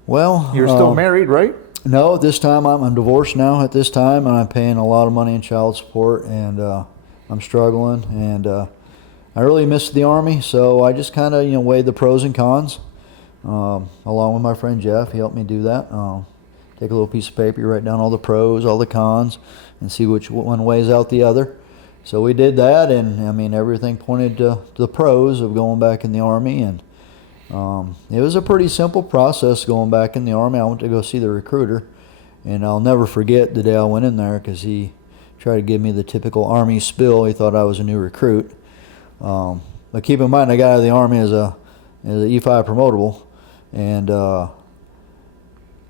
Well, You're still married, right? No, at this time I'm divorced now at this time, and I'm paying a lot of money in child support, and I'm struggling, and I really missed the Army, so I just kind of weighed the pros and cons along with my friend Jeff. He helped me do that. Take a little piece of paper, you write down all the pros, all the cons, and see which one weighs out the other. So we did that, and I mean, everything pointed to the pros of going back in the Army, and it was a pretty simple process going back in the Army. I went to go see the recruiter, and I'll never forget the day I went in there, because he tried to give me the typical Army spill. He thought I was a new recruit. But keep in mind, I got out of the Army as an E5 promotable, and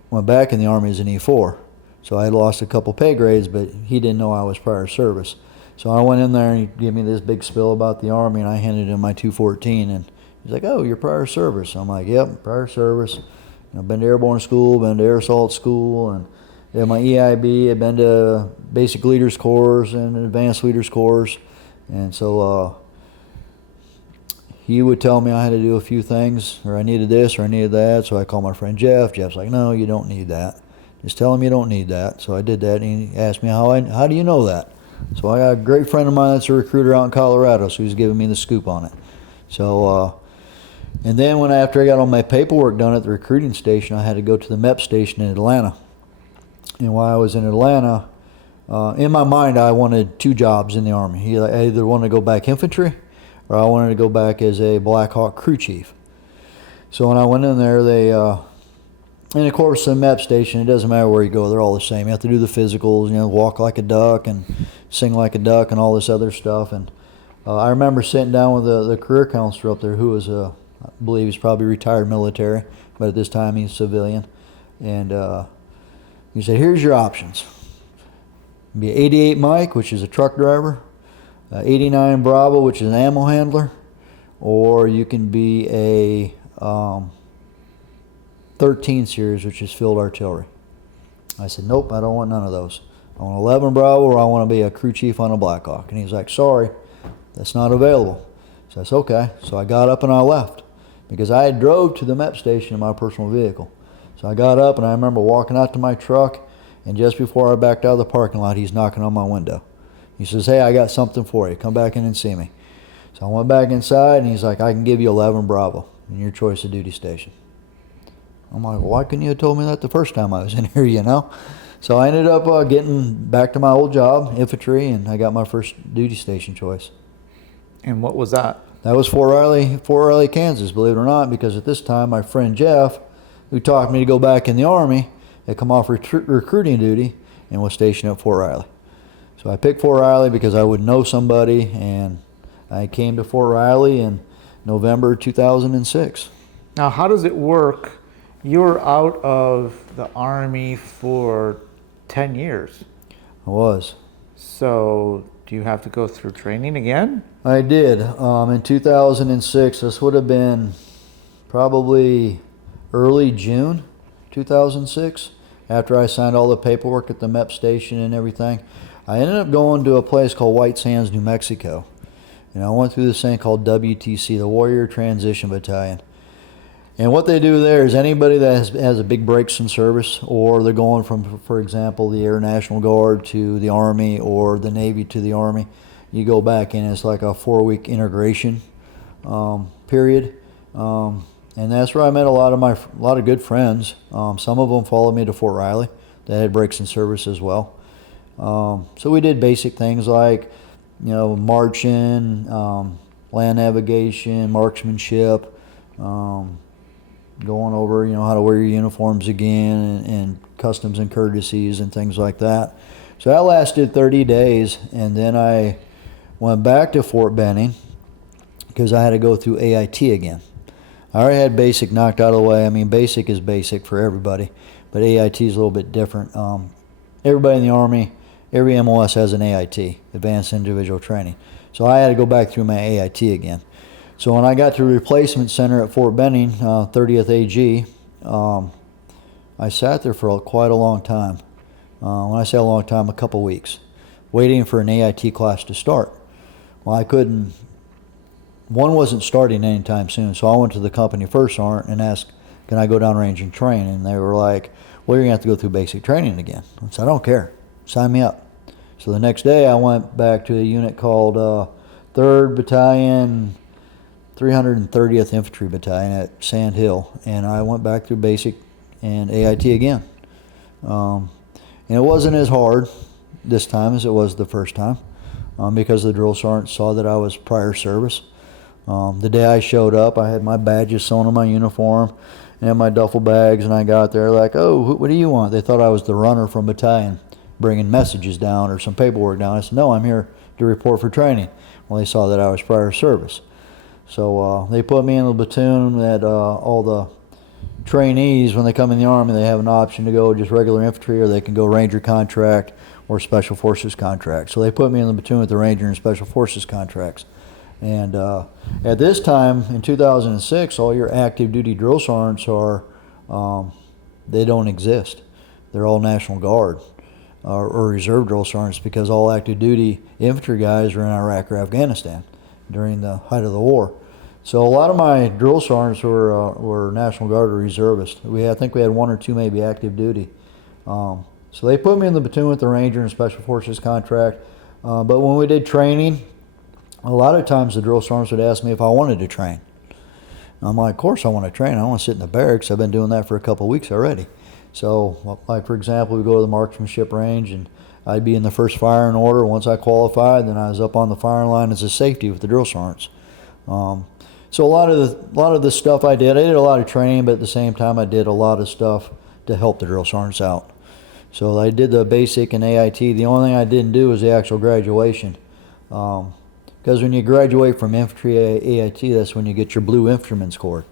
went back in the Army as an E4. So I had lost a couple pay grades, but he didn't know I was prior service. So I went in there, and he gave me this big spill about the Army, and I handed him my 214, and he's like, "Oh, you're prior service." I'm like, "Yep, prior service. I've been to airborne school, been to air assault school, and did my EIB. I've been to basic leaders course and advanced leaders course." And so he would tell me I had to do a few things, or I needed this or I needed that. So I called my friend Jeff. Jeff's like, "No, you don't need that. Just tell him you don't need that." So I did that, and he asked me, how do you know that? So I got a great friend of mine that's a recruiter out in Colorado, so he's giving me the scoop on it. So and then after I got all my paperwork done at the recruiting station, I had to go to the MEP station in Atlanta. And while I was in Atlanta, in my mind, I wanted 2 jobs in the Army. I either wanted to go back infantry, or I wanted to go back as a Black Hawk crew chief. So when I went in there, and of course the MEP station, it doesn't matter where you go, they're all the same. You have to do the physicals, walk like a duck and sing like a duck and all this other stuff. And I remember sitting down with the career counselor up there, who was a I believe he's probably retired military, but at this time he's civilian. And he said, here's your options. Be 88 Mike, which is a truck driver, 89 Bravo, which is an ammo handler, or you can be a 13 series, which is field artillery. I said, nope, I don't want none of those. I want 11 Bravo, or I want to be a crew chief on a Black Hawk. And he's like, sorry, that's not available. So I said, okay. So I got up and I left because I had drove to the MEP station in my personal vehicle. So I got up and I remember walking out to my truck, and just before I backed out of the parking lot, he's knocking on my window. He says, hey, I got something for you. Come back in and see me. So I went back inside, and he's like, I can give you 11 Bravo in your choice of duty station. I'm like, well, why couldn't you have told me that the first time I was in here, you know? So I ended up getting back to my old job, infantry, and I got my first duty station choice. And what was that? That was Fort Riley, Kansas, believe it or not, because at this time my friend Jeff, who talked me to go back in the Army, had come off recruiting duty and was stationed at Fort Riley. So I picked Fort Riley because I would know somebody, and I came to Fort Riley in November 2006. Now, how does it work? You were out of the Army for 10 years. I was. So do you have to go through training again? I did. In 2006, this would have been probably early June 2006, after I signed all the paperwork at the MEP station and everything. I ended up going to a place called White Sands, New Mexico. And I went through this thing called WTC, the Warrior Transition Battalion. And what they do there is anybody that has a big breaks in service, or they're going from, for example, the Air National Guard to the Army, or the Navy to the Army, you go back in. It's like a 4-week integration period. And that's where I met a lot of good friends. Some of them followed me to Fort Riley. They had breaks in service as well. So we did basic things like, marching, land navigation, marksmanship, going over, how to wear your uniforms again, and customs and courtesies and things like that. So that lasted 30 days, and then I went back to Fort Benning because I had to go through AIT again. I already had basic knocked out of the way. I mean, basic is basic for everybody, but AIT is a little bit different. Everybody in the Army, every MOS has an AIT, Advanced Individual Training. So I had to go back through my AIT again. So when I got to replacement center at Fort Benning, 30th AG, I sat there for quite a long time. When I say a long time, a couple weeks, waiting for an AIT class to start. Well, I couldn't. One wasn't starting anytime soon, so I went to the company first sergeant and asked, can I go downrange and train? And they were like, well, you're going to have to go through basic training again. I said, I don't care. Sign me up. So the next day I went back to a unit called 3rd Battalion, 330th Infantry Battalion at Sand Hill, and I went back through basic and AIT again. And it wasn't as hard this time as it was the first time, because the drill sergeant saw that I was prior service. The day I showed up, I had my badges sewn on my uniform and my duffel bags, and I got there like, oh, what do you want? They thought I was the runner from battalion bringing messages down or some paperwork down. I said, no, I'm here to report for training. Well, they saw that I was prior service. So they put me in the platoon that all the trainees, when they come in the Army, they have an option to go just regular infantry, or they can go Ranger contract or Special Forces contract. So they put me in the platoon with the Ranger and Special Forces contracts. And at this time, in 2006, all your active duty drill sergeants are, they don't exist. They're all National Guard or Reserve drill sergeants, because all active duty infantry guys are in Iraq or Afghanistan during the height of the war. So a lot of my drill sergeants were National Guard or reservists. I think we had 1 or 2 maybe active duty. So they put me in the platoon with the Ranger and Special Forces contract. But when we did training, a lot of times the drill sergeants would ask me if I wanted to train. I'm like, of course I want to train. I don't want to sit in the barracks. I've been doing that for a couple of weeks already. So, like for example, we go to the marksmanship range, and I'd be in the first firing order. Once I qualified, then I was up on the firing line as a safety with the drill sergeants. So a lot of the stuff I did a lot of training, but at the same time I did a lot of stuff to help the drill sergeants out. So I did the basic and AIT. The only thing I didn't do was the actual graduation. Because when you graduate from infantry AIT, that's when you get your blue infantryman's cord.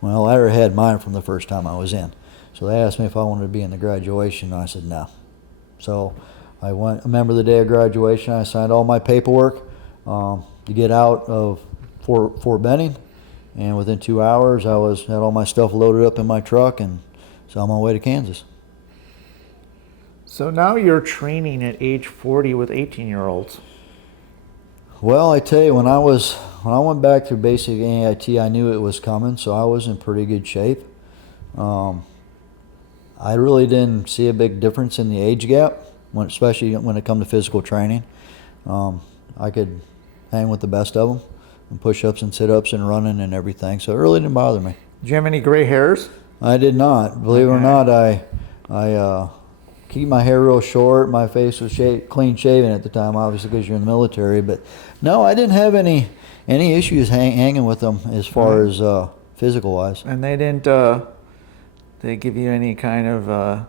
Well, I already had mine from the first time I was in. So they asked me if I wanted to be in the graduation, and I said no. So I remember the day of graduation, I signed all my paperwork to get out of Fort Benning, and within 2 hours I had all my stuff loaded up in my truck and was on my way to Kansas. So now you're training at age 40 with 18-year-olds. Well, I tell you, when I went back through basic AIT, I knew it was coming, so I was in pretty good shape. I really didn't see a big difference in the age gap, especially when it come to physical training. I could hang with the best of them, and push-ups and sit-ups and running and everything, so it really didn't bother me. Do you have any gray hairs? I did not. Believe it or not, I keep my hair real short. My face was clean shaven at the time, obviously, because you're in the military. But no, I didn't have any issues hanging with them as far as physical wise. And they didn't they give you any kind of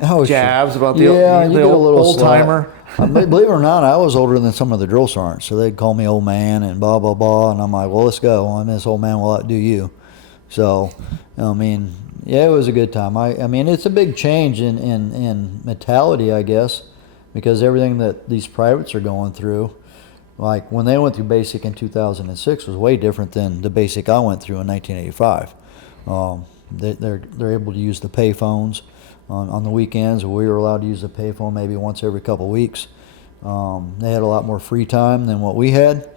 Oh, jabs sure. about the, Yeah, the you get a little old timer? Believe it or not, I was older than some of the drill sergeants, so they'd call me old man and blah blah blah, and I'm like, well, let's go. And this old man will outdo you. So, I mean, yeah, it was a good time. I mean, it's a big change in mentality, I guess, because everything that these privates are going through, like when they went through basic in 2006, was way different than the basic I went through in 1985. They're able to use the pay phones on the weekends. We were allowed to use the payphone maybe once every couple of weeks. They had a lot more free time than what we had.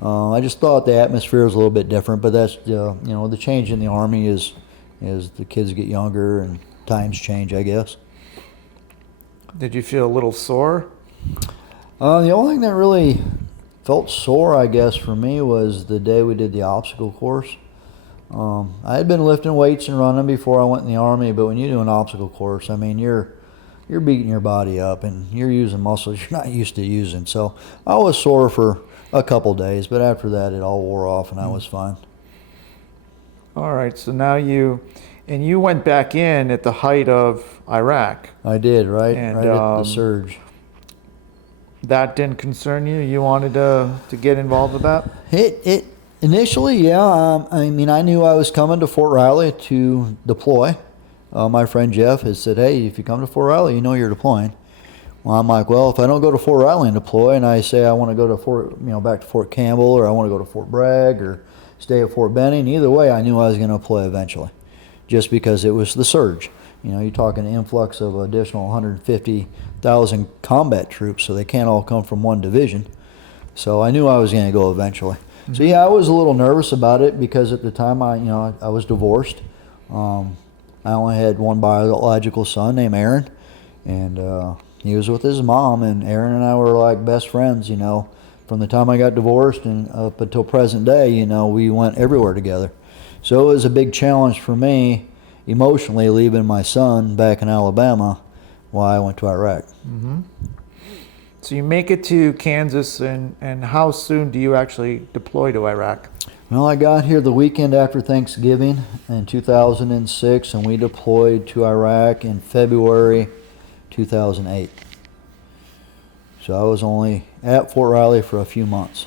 I just thought the atmosphere was a little bit different, but that's the change in the Army is the kids get younger and times change, I guess. Did you feel a little sore? The only thing that really felt sore, I guess, for me was the day we did the obstacle course. I had been lifting weights and running before I went in the Army, but when you do an obstacle course, I mean, you're beating your body up and you're using muscles you're not used to using. So I was sore for a couple days, but after that it all wore off and I was fine. All right, so now you went back in at the height of Iraq. I did, right? And, right at the surge. That didn't concern you? You wanted to get involved with that? It initially, yeah. I mean, I knew I was coming to Fort Riley to deploy. My friend Jeff has said, hey, if you come to Fort Riley, you know you're deploying. Well, I'm like, well, if I don't go to Fort Riley and deploy, and I say I want to go to back to Fort Campbell, or I want to go to Fort Bragg, or stay at Fort Benning, either way, I knew I was going to deploy eventually, just because it was the surge. You're talking an influx of additional 150,000 combat troops, so they can't all come from one division. So I knew I was going to go eventually. Mm-hmm. So yeah, I was a little nervous about it because at the time I was divorced. I only had one biological son named Aaron, and he was with his mom, and Aaron and I were like best friends, from the time I got divorced and up until present day, we went everywhere together. So it was a big challenge for me emotionally leaving my son back in Alabama while I went to Iraq. Mm-hmm. So you make it to Kansas, and how soon do you actually deploy to Iraq? Well, I got here the weekend after Thanksgiving in 2006, and we deployed to Iraq in February 2008. So I was only at Fort Riley for a few months.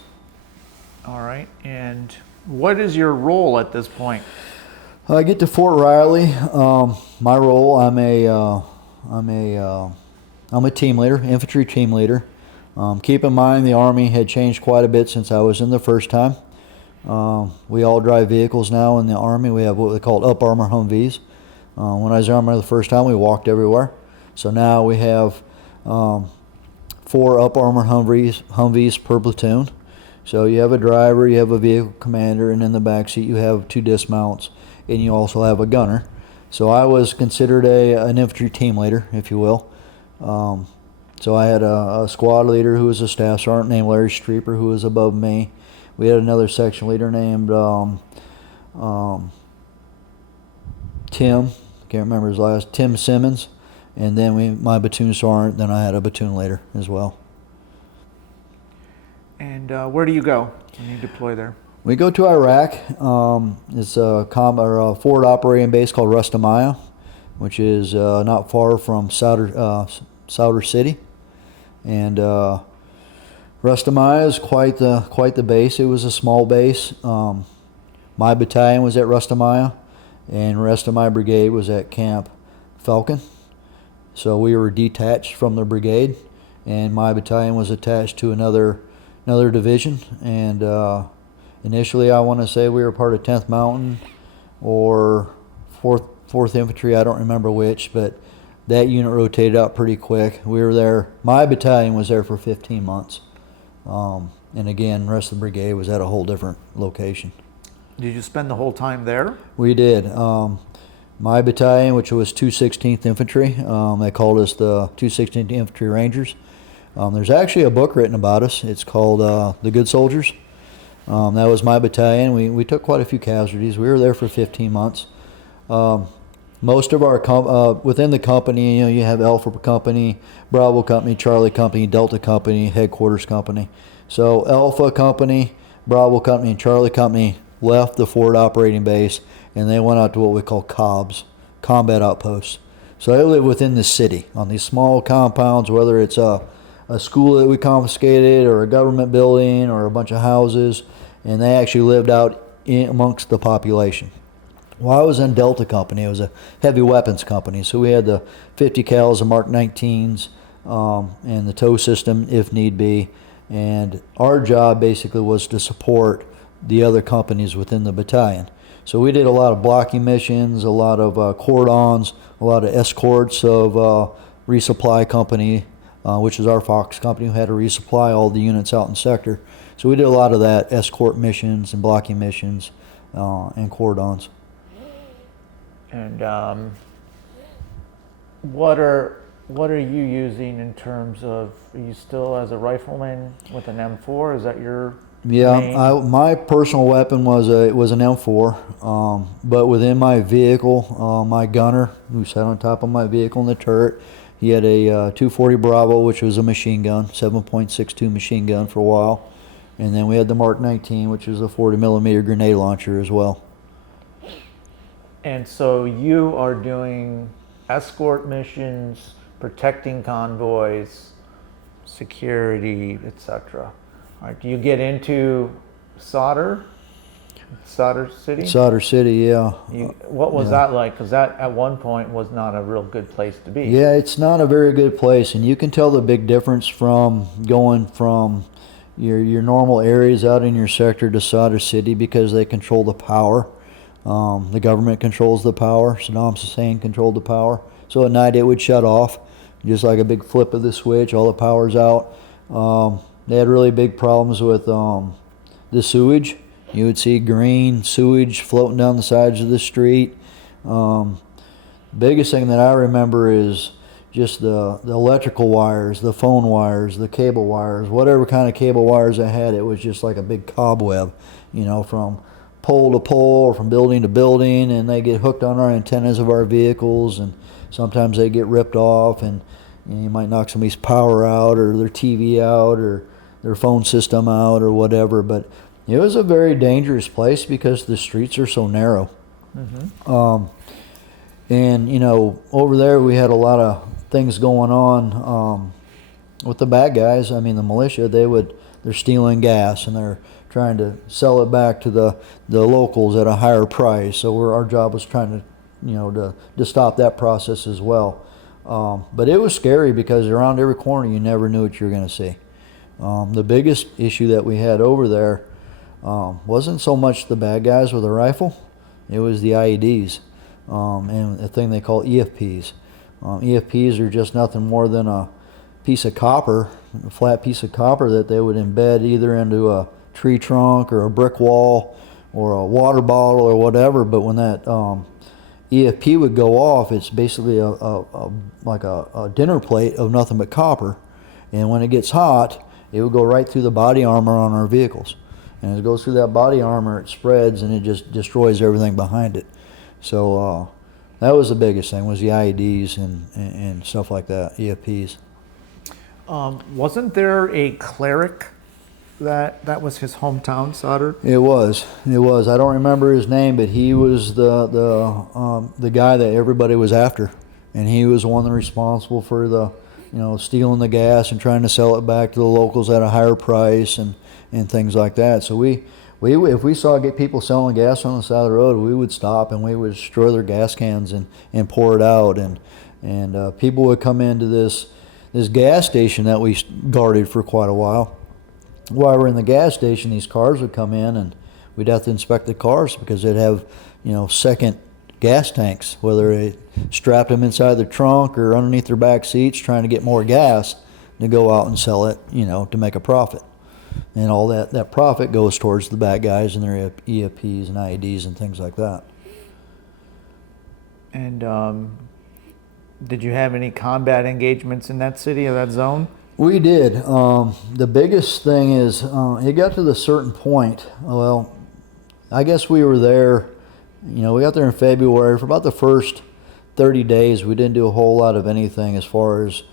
All right, and what is your role at this point? I get to Fort Riley. My role, I'm a team leader, infantry team leader. Keep in mind the Army had changed quite a bit since I was in the first time. We all drive vehicles now in the Army. We have what they call up armor Humvees. When I was in the Army the first time, we walked everywhere. So now we have 4 up armor Humvees per platoon. So you have a driver, you have a vehicle commander, and in the back seat you have 2 dismounts, and you also have a gunner. So I was considered an infantry team leader, if you will. So I had a squad leader who was a staff sergeant named Larry Streeper, who was above me. We had another section leader named Tim, can't remember his last, Tim Simmons. And then my platoon sergeant, then I had a platoon leader as well. And where do you go when you deploy there? We go to Iraq. It's a forward operating base called Rustamaya, which is not far from Sauder City. And Rustamaya is quite the base. It was a small base. My battalion was at Rustamaya, and the rest of my brigade was at Camp Falcon. So we were detached from the brigade, and my battalion was attached to another division. And initially, I want to say we were part of 10th Mountain or 4th Infantry. I don't remember which, but that unit rotated out pretty quick. We were there. My battalion was there for 15 months. And again, the rest of the brigade was at a whole different location. Did you spend the whole time there? We did. My battalion, which was 216th Infantry, they called us the 216th Infantry Rangers. There's actually a book written about us. It's called The Good Soldiers. That was my battalion. We took quite a few casualties. We were there for 15 months. Most of our within the company, you have Alpha Company, Bravo Company, Charlie Company, Delta Company, Headquarters Company. So Alpha Company, Bravo Company, and Charlie Company left the forward operating base, and they went out to what we call COBs, combat outposts. So they live within the city on these small compounds, whether it's a school that we confiscated or a government building or a bunch of houses, and they actually lived out amongst the population. Well, I was in Delta Company. It was a heavy weapons company, so we had the 50 cals, the Mark 19s, and the tow system if need be. And our job basically was to support the other companies within the battalion. So we did a lot of blocking missions, a lot of cordons, a lot of escorts of resupply company, which is our Fox company, who had to resupply all the units out in sector. So we did a lot of that, escort missions and blocking missions and cordons. And what are you using in terms of, are you still as a rifleman with an M4? Is that your main? My personal weapon was an M4, but within my vehicle, my gunner who sat on top of my vehicle in the turret, he had a 240 Bravo, which was a machine gun, 7.62 machine gun for a while, and then we had the Mark 19, which is a 40 millimeter grenade launcher as well. And so you are doing escort missions, protecting convoys, security, etc. All right, do you get into Solder City? Solder City, yeah. What was that like? Because that at one point was not a real good place to be. Yeah, it's not a very good place, and you can tell the big difference from going from your normal areas out in your sector to Solder City, because they control the power. The government controls the power. Saddam Hussein controlled the power. So at night it would shut off, just like a big flip of the switch. All the power's out. They had really big problems with the sewage. You would see green sewage floating down the sides of the street. Biggest thing that I remember is just the electrical wires, the phone wires, the cable wires, whatever kind of cable wires I had. It was just like a big cobweb, from pole to pole or from building to building, and they get hooked on our antennas of our vehicles, and sometimes they get ripped off, and you might knock somebody's power out or their TV out or their phone system out or whatever. But it was a very dangerous place because the streets are so narrow. Mm-hmm. And over there we had a lot of things going on with the bad guys. I mean, the militia, they're stealing gas, and they're trying to sell it back to the locals at a higher price. So our job was trying to stop that process as well. But it was scary because around every corner you never knew what you were going to see. The biggest issue that we had over there wasn't so much the bad guys with a rifle, it was the IEDs and a thing they call EFPs. EFPs are just nothing more than a piece of copper, a flat piece of copper that they would embed either into a tree trunk or a brick wall or a water bottle or whatever. But when that EFP would go off, it's basically like a dinner plate of nothing but copper, and when it gets hot, it would go right through the body armor on our vehicles, and as it goes through that body armor, it spreads and it just destroys everything behind it. So that was the biggest thing, was the IEDs and stuff like that, EFPs. Wasn't there a cleric that was his hometown, Solder? It was. I don't remember his name, but he was the guy that everybody was after, and he was the one responsible for the stealing the gas and trying to sell it back to the locals at a higher price and things like that. So we if we saw people selling gas on the side of the road, we would stop and we would destroy their gas cans and pour it out. And people would come into this gas station that we guarded for quite a while. While we're in the gas station, these cars would come in and we'd have to inspect the cars because they'd have, second gas tanks, whether they strapped them inside their trunk or underneath their back seats trying to get more gas to go out and sell it, to make a profit. And all that profit goes towards the bad guys and their EFPs and IEDs and things like that. And did you have any combat engagements in that city or that zone? We did. The biggest thing is it got to the certain point. Well, I guess we were there, we got there in February. For about the first 30 days, we didn't do a whole lot of anything as far as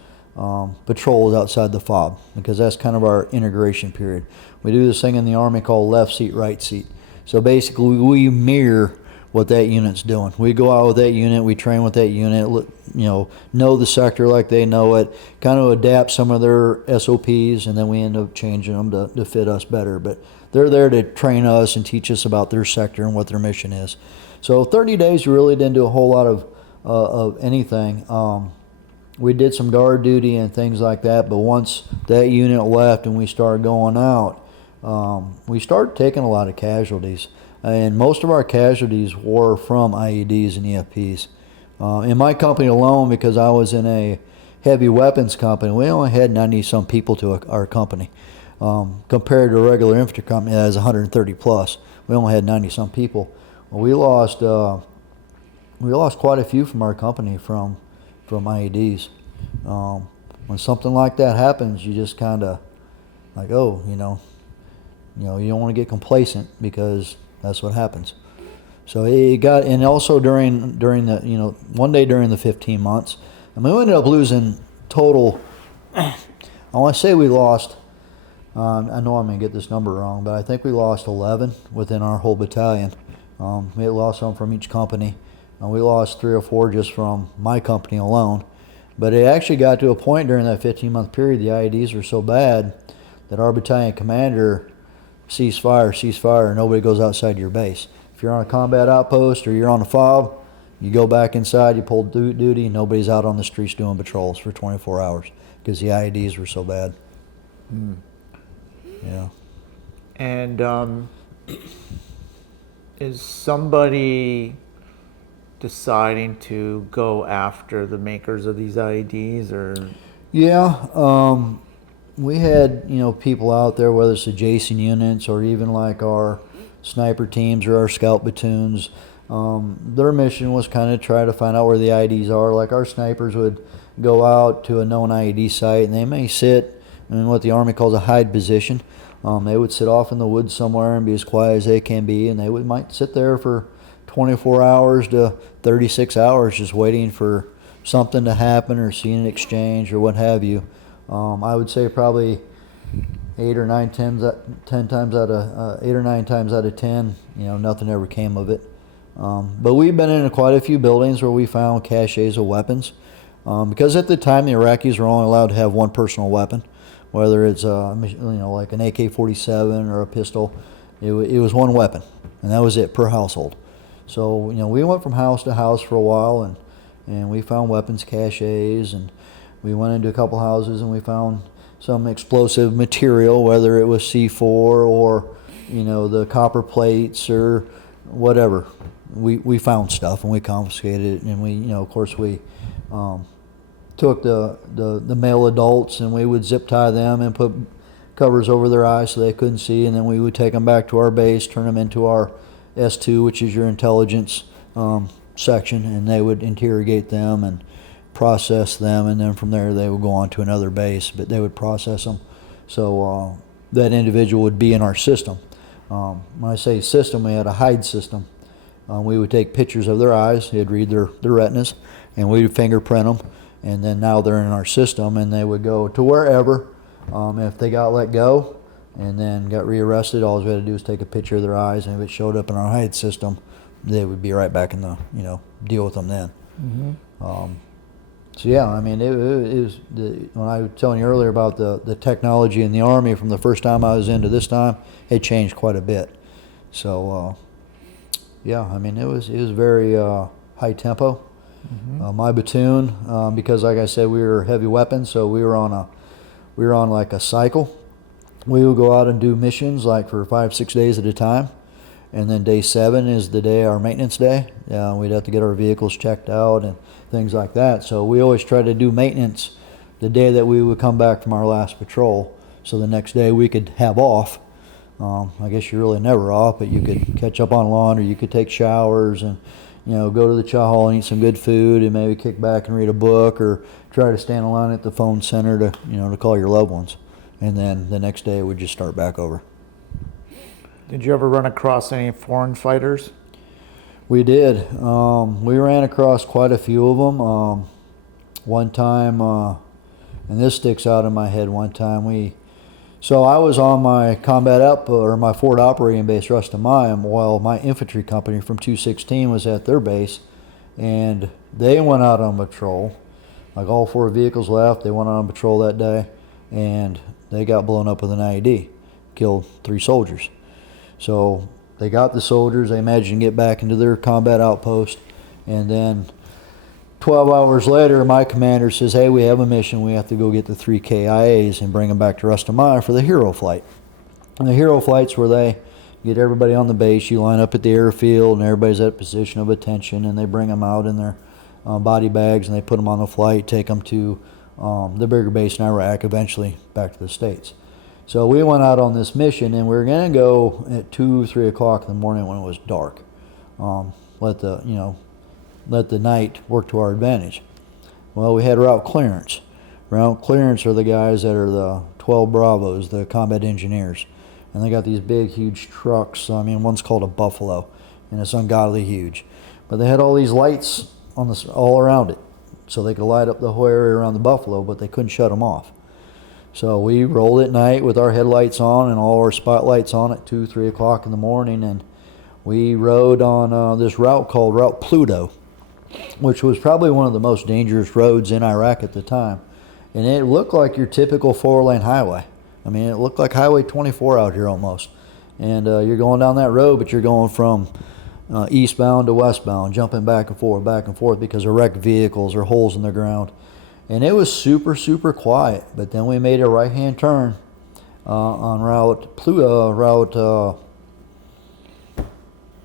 patrols outside the FOB, because that's kind of our integration period. We do this thing in the Army called left seat, right seat. So basically, we mirror what that unit's doing. We go out with that unit, we train with that unit, know the sector like they know it, kind of adapt some of their SOPs, and then we end up changing them to fit us better. But they're there to train us and teach us about their sector and what their mission is. So 30 days, we really didn't do a whole lot of anything. We did some guard duty and things like that, but once that unit left and we started going out, we started taking a lot of casualties. And most of our casualties were from IEDs and EFPs. In my company alone, because I was in a heavy weapons company, we only had 90-some people to our company. Compared to a regular infantry company that has 130 plus, we only had 90-some people. Well, we lost quite a few from our company from IEDs. When something like that happens, you just kind of like, you don't want to get complacent because that's what happens. So it got, and also during the, one day during the 15 months, we ended up losing total, I want to say we lost, I know I'm going to get this number wrong, but I think we lost 11 within our whole battalion. We had lost some from each company. We lost 3 or 4 just from my company alone. But it actually got to a point during that 15-month period, the IEDs were so bad that our battalion commander cease fire, nobody goes outside your base. If you're on a combat outpost or you're on a FOB, you go back inside, you pull duty, nobody's out on the streets doing patrols for 24 hours because the IEDs were so bad. Yeah. And is somebody deciding to go after the makers of these IEDs, or? Yeah, we had people out there, whether it's the Jason units or even like our sniper teams or our scout platoons. Their mission was kind of try to find out where the IEDs are. Like our snipers would go out to a known IED site and they may sit in what the Army calls a hide position. They would sit off in the woods somewhere and be as quiet as they can be, and they might sit there for 24 hours to 36 hours just waiting for something to happen or seeing an exchange or what have you. I would say probably 8 or 9 times out of 10, nothing ever came of it. But we've been in quite a few buildings where we found caches of weapons, because at the time the Iraqis were only allowed to have one personal weapon, whether it's like an AK-47 or a pistol. It was one weapon, and that was it per household. So we went from house to house for a while, and we found weapons caches, and we went into a couple houses and we found some explosive material, whether it was C4 or the copper plates or whatever. We found stuff and we confiscated it, and we of course we took the male adults and we would zip tie them and put covers over their eyes so they couldn't see, and then we would take them back to our base, turn them into our S2, which is your intelligence section, and they would interrogate them and process them, and then from there they would go on to another base, but they would process them. So that individual would be in our system. When I say system, we had a hide system. We would take pictures of their eyes, they'd read their retinas, and we would fingerprint them, and then now they're in our system, and they would go to wherever. If they got let go and then got rearrested, all we had to do was take a picture of their eyes, and if it showed up in our hide system, they would be right back in the, deal with them then. Mm-hmm. So yeah, I mean, it was when I was telling you earlier about the technology in the Army from the first time I was in to this time, it changed quite a bit. So yeah, I mean, it was very high tempo. My platoon, because like I said, we were heavy weapons, so we were on like a cycle. We would go out and do missions like for 5-6 days at a time. And then day 7 is the day, our maintenance day. We'd have to get our vehicles checked out and things like that. So we always try to do maintenance the day that we would come back from our last patrol. So the next day we could have off. I guess you're really never off, but you could catch up on laundry, you could take showers and, go to the chow hall and eat some good food and maybe kick back and read a book or try to stand in line at the phone center to, to call your loved ones. And then the next day we'd just start back over. Did you ever run across any foreign fighters? We did. We ran across quite a few of them. One time, and this sticks out in my head, one time so I was on my my forward operating base, Ruston Mine, while my infantry company from 216 was at their base, and they went out on patrol. Like all 4 vehicles left, they went out on patrol that day, and they got blown up with an IED, killed 3 soldiers. So they got the soldiers, they managed to get back into their combat outpost, and then 12 hours later, my commander says, hey, we have a mission. We have to go get the 3 KIAs and bring them back to Ruston Mine for the hero flight. And the hero flight's where they get everybody on the base. You line up at the airfield, and everybody's at a position of attention, and they bring them out in their body bags, and they put them on the flight, take them to the bigger base in Iraq, eventually back to the States. So we went out on this mission, and we were going to go at 2-3 o'clock in the morning when it was dark. Let the night work to our advantage. Well, we had route clearance. Route clearance are the guys that are the 12 Bravos, the combat engineers. And they got these big, huge trucks. I mean, one's called a Buffalo, and it's ungodly huge. But they had all these lights all around it, so they could light up the whole area around the Buffalo, but they couldn't shut them off. So we rolled at night with our headlights on and all our spotlights on at 2-3 o'clock in the morning, and we rode on this route called Route Pluto, which was probably one of the most dangerous roads in Iraq at the time. And it looked like your typical 4-lane highway. I mean, it looked like Highway 24 out here almost. And you're going down that road, but you're going from eastbound to westbound, jumping back and forth because of wrecked vehicles or holes in the ground. And it was super, super quiet. But then we made a right-hand turn on Route Pluto,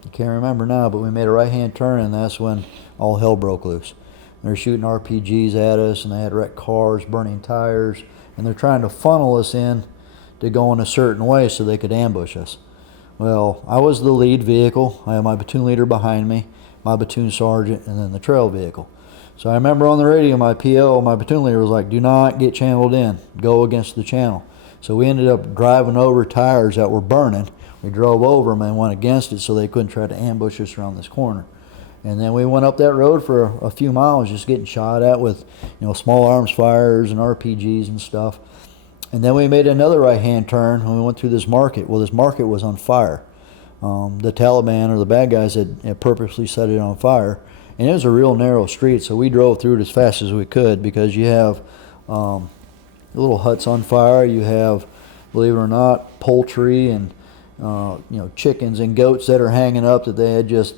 I can't remember now, but we made a right-hand turn, and that's when all hell broke loose. They're shooting RPGs at us, and they had wrecked cars, burning tires, and they're trying to funnel us in to go in a certain way so they could ambush us. Well, I was the lead vehicle. I had my platoon leader behind me, my platoon sergeant, and then the trail vehicle. So I remember on the radio, my PO, my platoon leader was like, do not get channeled in. Go against the channel. So we ended up driving over tires that were burning. We drove over them and went against it so they couldn't try to ambush us around this corner. And then we went up that road for a few miles just getting shot at with, small arms fires and RPGs and stuff. And then we made another right-hand turn and we went through this market. Well, this market was on fire. The Taliban or the bad guys had purposely set it on fire. And it was a real narrow street, so we drove through it as fast as we could because you have little huts on fire. You have, believe it or not, poultry and chickens and goats that are hanging up that they had just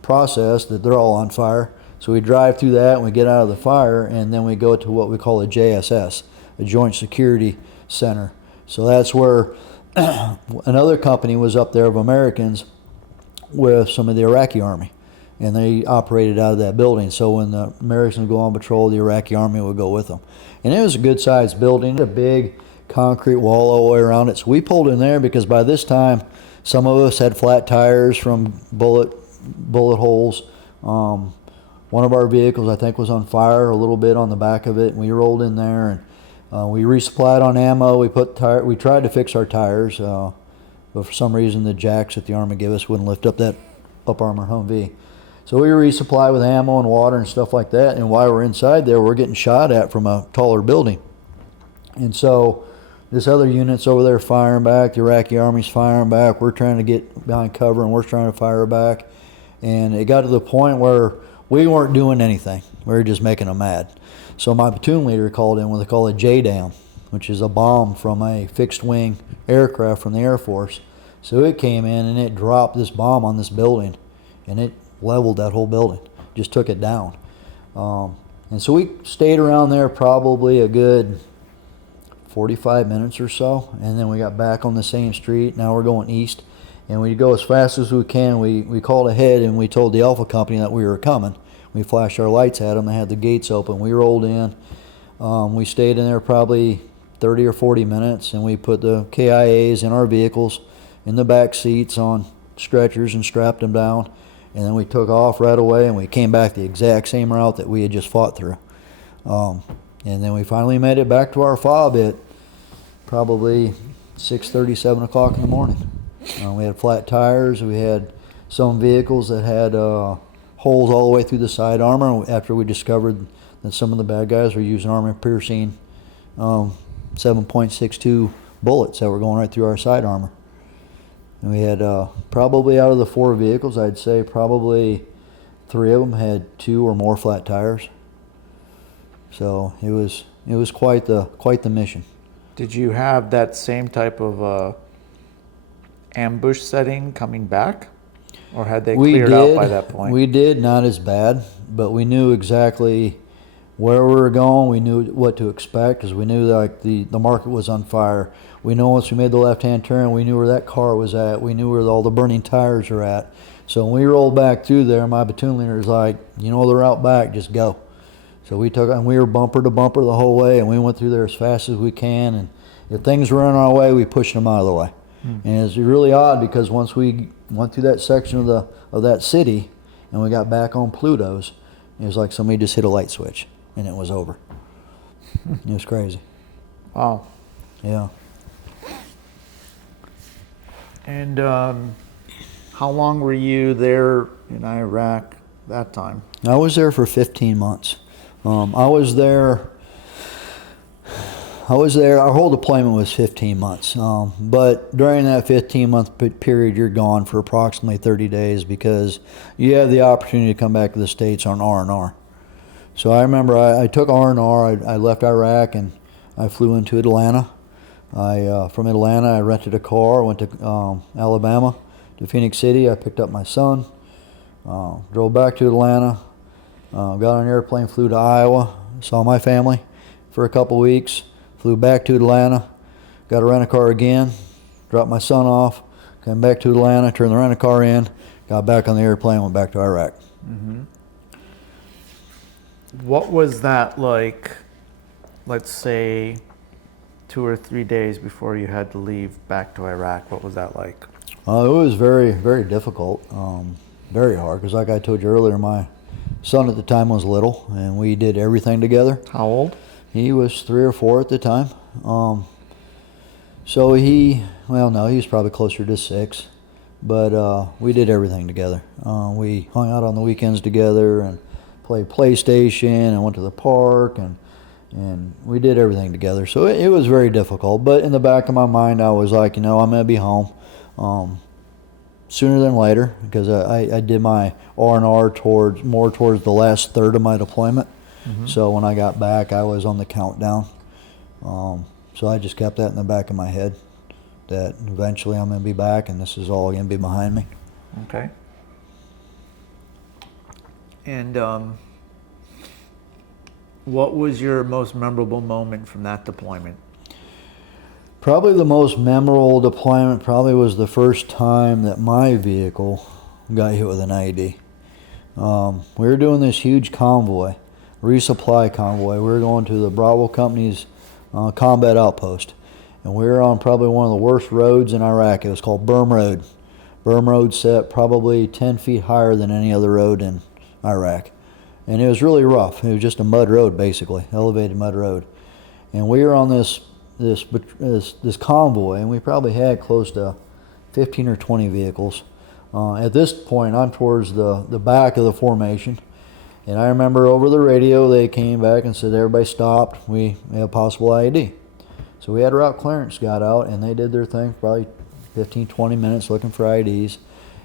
processed, that they're all on fire. So we drive through that and we get out of the fire, and then we go to what we call a JSS, a Joint Security Center. So that's where another company was up there of Americans with some of the Iraqi army, and they operated out of that building. So when the Americans would go on patrol, the Iraqi army would go with them. And it was a good sized building, a big concrete wall all the way around it. So we pulled in there because by this time some of us had flat tires from bullet holes. One of our vehicles, I think, was on fire a little bit on the back of it, and we rolled in there and we resupplied on ammo. We tried to fix our tires, but for some reason the jacks that the Army gave us wouldn't lift up that Up Armor Humvee. So we resupplied with ammo and water and stuff like that, and while we're inside there, we're getting shot at from a taller building. And so this other unit's over there firing back, the Iraqi Army's firing back, we're trying to get behind cover and we're trying to fire back. And it got to the point where we weren't doing anything. We were just making them mad. So my platoon leader called in what they call a J-dam, which is a bomb from a fixed-wing aircraft from the Air Force. So it came in and it dropped this bomb on this building, and it leveled that whole building, just took it down. And so we stayed around there probably a good 45 minutes or so, and then we got back on the same street. Now we're going east, and we go as fast as we can. We called ahead, and we told the Alpha Company that we were coming. We flashed our lights at them. They had the gates open. We rolled in. We stayed in there probably 30 or 40 minutes, and we put the KIAs in our vehicles in the back seats on stretchers and strapped them down. And then we took off right away, and we came back the exact same route that we had just fought through. And then we finally made it back to our fob at probably 6:30, 7 o'clock in the morning. We had flat tires. We had some vehicles that had holes all the way through the side armor after we discovered that some of the bad guys were using armor-piercing 7.62 bullets that were going right through our side armor. And we had probably out of the 4 vehicles, I'd say probably 3 of them had 2 or more flat tires. So it was quite the mission. Did you have that same type of ambush setting coming back, or had they cleared out by that point? We did, not as bad, but we knew exactly where we were going. We knew what to expect because we knew that the market was on fire. We knew once we made the left-hand turn, we knew where that car was at. We knew where all the burning tires were at. So when we rolled back through there, my platoon leader was like, you know the route back, just go. So we took, and we were bumper to bumper the whole way, and we went through there as fast as we can. And if things were in our way, we pushed them out of the way. And it's really odd because once we went through that section of that city, and we got back on Pluto's, it was like somebody just hit a light switch, and it was over. It was crazy. Wow. Yeah. And how long were you there in Iraq that time? I was there for 15 months. I was there, our whole deployment was 15 months. But during that 15-month period, you're gone for approximately 30 days because you have the opportunity to come back to the States on R&R. So I remember I took R&R, I left Iraq and I flew into Atlanta. From Atlanta, I rented a car, went to Alabama, to Phoenix City. I picked up my son, drove back to Atlanta, got on an airplane, flew to Iowa, saw my family for a couple weeks, flew back to Atlanta, got a rent-a-car again, dropped my son off, came back to Atlanta, turned the rent-a-car in, got back on the airplane, went back to Iraq. Mm-hmm. What was that like, let's say, 2 or 3 days before you had to leave back to Iraq? What was that like? It was very, very difficult, very hard, because like I told you earlier, my son at the time was little, and we did everything together. How old? He was 3 or 4 at the time. So he was probably closer to 6, but we did everything together. We hung out on the weekends together and played PlayStation and went to the park, and we did everything together. So it was very difficult, but in the back of my mind, I was like, I'm going to be home sooner than later, because I did my R&R towards the last third of my deployment. Mm-hmm. So when I got back, I was on the countdown. So I just kept that in the back of my head, that eventually I'm going to be back and this is all going to be behind me. Okay. And what was your most memorable moment from that deployment? Probably the most memorable deployment was the first time that my vehicle got hit with an IED. We were doing this huge convoy, resupply convoy. We were going to the Bravo Company's combat outpost, and we were on probably one of the worst roads in Iraq. It was called Berm Road. Berm Road set probably 10 feet higher than any other road in Iraq, and it was really rough. It was just a mud road, basically, elevated mud road. And we were on this convoy, and we probably had close to 15 or 20 vehicles. At this point, I'm towards the back of the formation, and I remember over the radio they came back and said, everybody stopped, we have possible IED. So we had route clearance got out, and they did their thing, probably 15, 20 minutes looking for IEDs.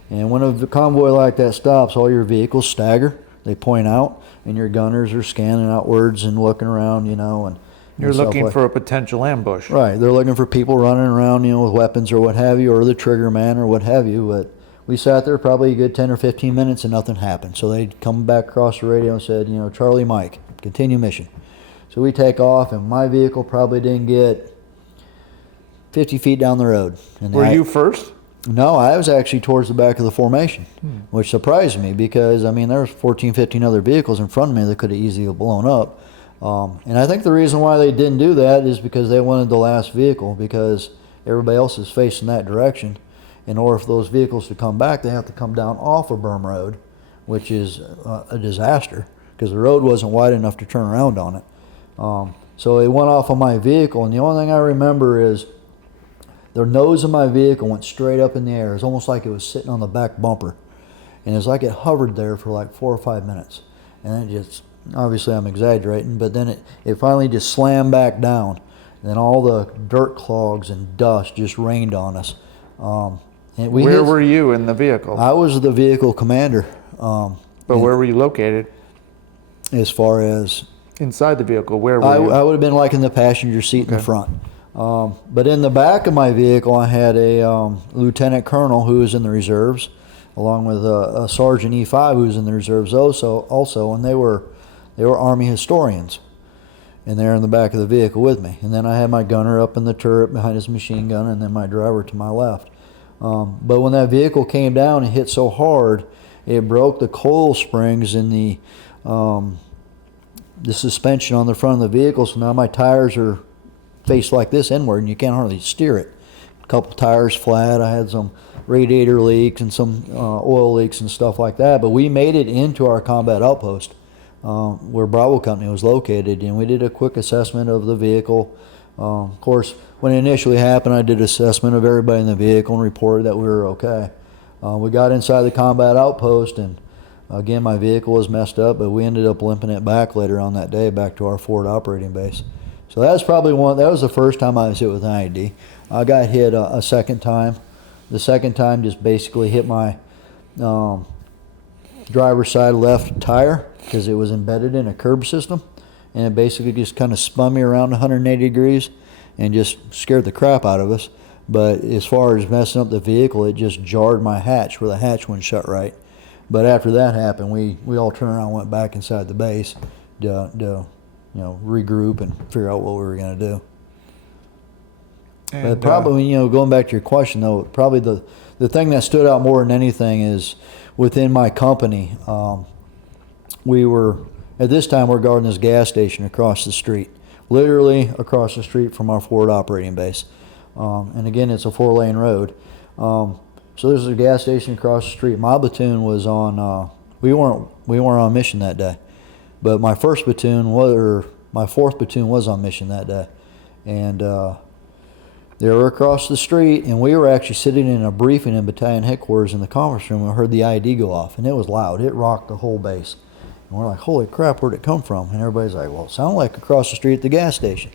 And when a convoy like that stops, all your vehicles stagger. They point out, and your gunners are scanning outwards and looking around, you know, and You're stuff looking like- for a potential ambush. Right, they're looking for people running around, you know, with weapons or what have you, or the trigger man or what have you. But we sat there probably a good 10 or 15 minutes and nothing happened. So they come back across the radio and said, you know, Charlie Mike, continue mission. So we take off, and my vehicle probably didn't get 50 feet down the road. And Were you first? No, I was actually towards the back of the formation, which surprised me because, I mean, there was 14, 15 other vehicles in front of me that could have easily blown up. And I think the reason why they didn't do that is because they wanted the last vehicle, because everybody else is facing that direction. In order for those vehicles to come back, they have to come down off of Berm Road, which is a disaster because the road wasn't wide enough to turn around on it. So they went off of my vehicle, and the only thing I remember is the nose of my vehicle went straight up in the air. It's almost like it was sitting on the back bumper. And it's like it hovered there for like 4 or 5 minutes. And then it just, obviously I'm exaggerating, but then it finally just slammed back down. And then all the dirt clogs and dust just rained on us. And Where were you in the vehicle? I was the vehicle commander. But where were you located? As far as... Inside the vehicle, where were you? I would have been like in the passenger seat in the front. But in the back of my vehicle, I had a lieutenant colonel who was in the reserves, along with a sergeant E5 who was in the reserves also, and they were Army historians, and they're in the back of the vehicle with me. And then I had my gunner up in the turret behind his machine gun, and then my driver to my left. But when that vehicle came down and hit so hard, it broke the coil springs in the suspension on the front of the vehicle. So now my tires are faced like this inward, and you can't hardly steer it. A couple tires flat. I had some radiator leaks and some oil leaks and stuff like that. But we made it into our combat outpost where Bravo Company was located, and we did a quick assessment of the vehicle. Of course, when it initially happened, I did assessment of everybody in the vehicle and reported that we were okay. We got inside the combat outpost, and again, my vehicle was messed up, but we ended up limping it back later on that day back to our forward operating base. So that was probably that was the first time I was hit with an IED. I got hit a second time. The second time just basically hit my driver's side left tire because it was embedded in a curb system, and it basically just kind of spun me around 180 degrees and just scared the crap out of us. But as far as messing up the vehicle, it just jarred my hatch where the hatch wouldn't shut right. But after that happened, we all turned around and went back inside the base to regroup and figure out what we were going to do. But probably, going back to your question, though, probably the thing that stood out more than anything is within my company, we were, at this time, we're guarding this gas station across the street, literally across the street from our forward operating base. And again, it's a 4-lane road. So there's a gas station across the street. My platoon was on, we weren't on mission that day, but my fourth platoon was on mission that day. And they were across the street, and we were actually sitting in a briefing in battalion headquarters in the conference room. We heard the IED go off, and it was loud. It rocked the whole base. And we're like, holy crap, where'd it come from? And everybody's like, well, it sounded like across the street at the gas station.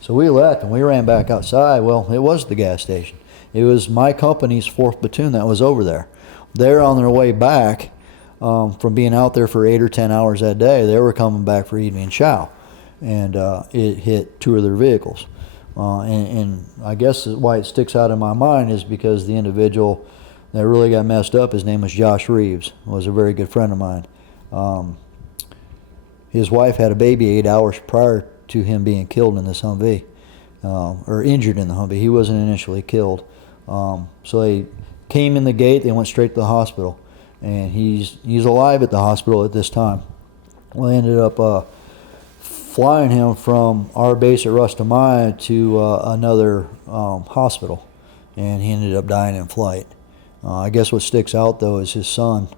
So we left, and we ran back outside. Well, it was the gas station. It was my company's 4th platoon that was over there. They're on their way back from being out there for 8 or 10 hours that day. They were coming back for evening chow, and it hit 2 of their vehicles. And I guess why it sticks out in my mind is because the individual that really got messed up, his name was Josh Reeves, was a very good friend of mine. His wife had a baby 8 hours prior to him being killed in this Humvee, or injured in the Humvee. He wasn't initially killed. So they came in the gate, they went straight to the hospital, and he's alive at the hospital at this time. Well, they ended up flying him from our base at Rustamaya to another hospital, and he ended up dying in flight. I guess what sticks out, though, is his son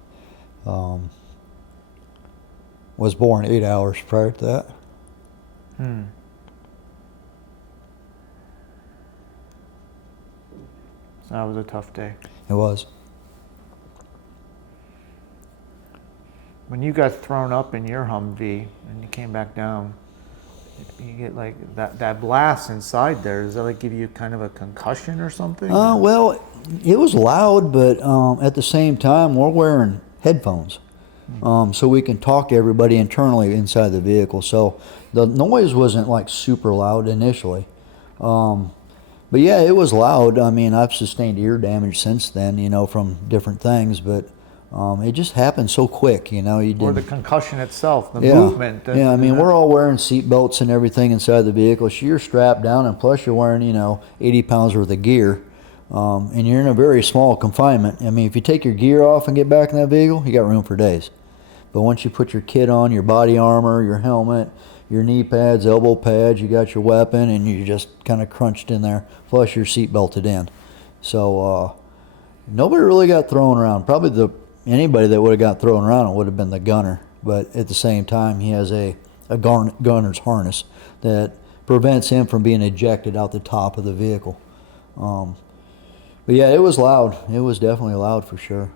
was born 8 hours prior to that. So that was a tough day. It was. When you got thrown up in your Humvee and you came back down, you get like that blast inside there. Does that like give you kind of a concussion or something? Well, it was loud, but at the same time, we're wearing headphones. so we can talk to everybody internally inside the vehicle. So the noise wasn't like super loud initially. But yeah, it was loud. I mean, I've sustained ear damage since then, you know, from different things, but it just happened so quick, you know. You didn't, Or the concussion itself, the yeah, movement. Yeah, I mean, we're all wearing seat belts and everything inside the vehicle. So you're strapped down, and plus you're wearing, you know, 80 pounds worth of gear. And you're in a very small confinement. I mean, if you take your gear off and get back in that vehicle, you got room for days. But once you put your kit on, your body armor, your helmet, your knee pads, elbow pads, you got your weapon, and you're just kind of crunched in there, plus you're seat belted in. So nobody really got thrown around. Probably anybody that would have got thrown around would have been the gunner. But at the same time, he has a gunner's harness that prevents him from being ejected out the top of the vehicle. But yeah, it was loud. It was definitely loud for sure.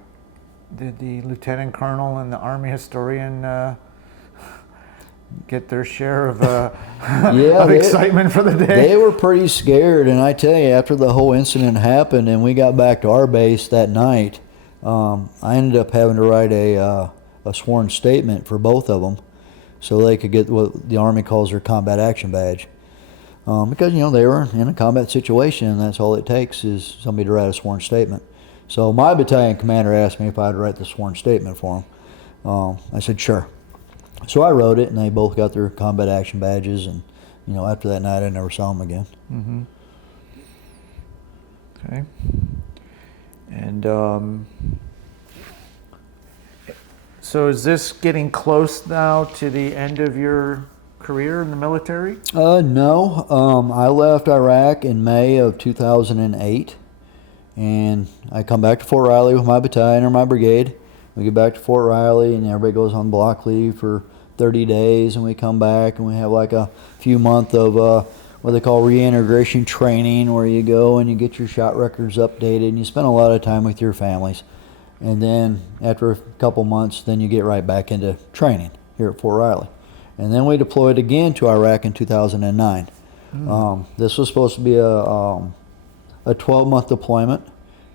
Did the lieutenant colonel and the Army historian get their share of, of excitement for the day? They were pretty scared, and I tell you, after the whole incident happened and we got back to our base that night, I ended up having to write a sworn statement for both of them so they could get what the Army calls their Combat Action Badge. Because, you know, they were in a combat situation, and that's all it takes is somebody to write a sworn statement. So my battalion commander asked me if I'd write the sworn statement for him. I said, sure. So I wrote it, and they both got their combat action badges, and, you know, after that night, I never saw them again. Mm-hmm. Okay. And so is this getting close now to the end of your career in the military? No. I left Iraq in May of 2008, and I come back to Fort Riley with my battalion or my brigade. We get back to Fort Riley, and everybody goes on block leave for 30 days, and we come back, and we have like a few months of what they call reintegration training, where you go and you get your shot records updated, and you spend a lot of time with your families. And then after a couple months, then you get right back into training here at Fort Riley. And then we deployed again to Iraq in 2009. This was supposed to be a 12-month deployment,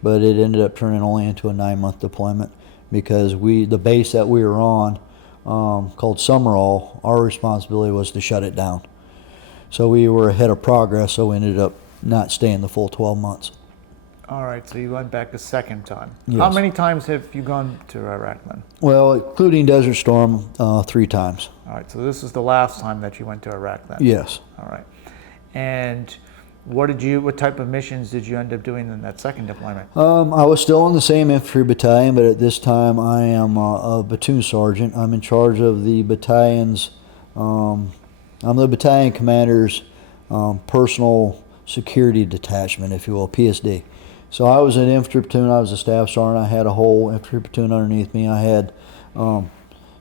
but it ended up turning only into a 9-month deployment because the base that we were on, called Summerall, our responsibility was to shut it down. So we were ahead of progress, so we ended up not staying the full 12 months. All right, so you went back a second time. Yes. How many times have you gone to Iraq then? Well, including Desert Storm, 3 times. All right, so this is the last time that you went to Iraq then? Yes. All right. And what type of missions did you end up doing in that second deployment? I was still in the same infantry battalion, but at this time I am a platoon sergeant. I'm in charge of the battalion's, I'm the battalion commander's personal security detachment, if you will, PSD. So I was an infantry platoon, I was a staff sergeant, I had a whole infantry platoon underneath me. I had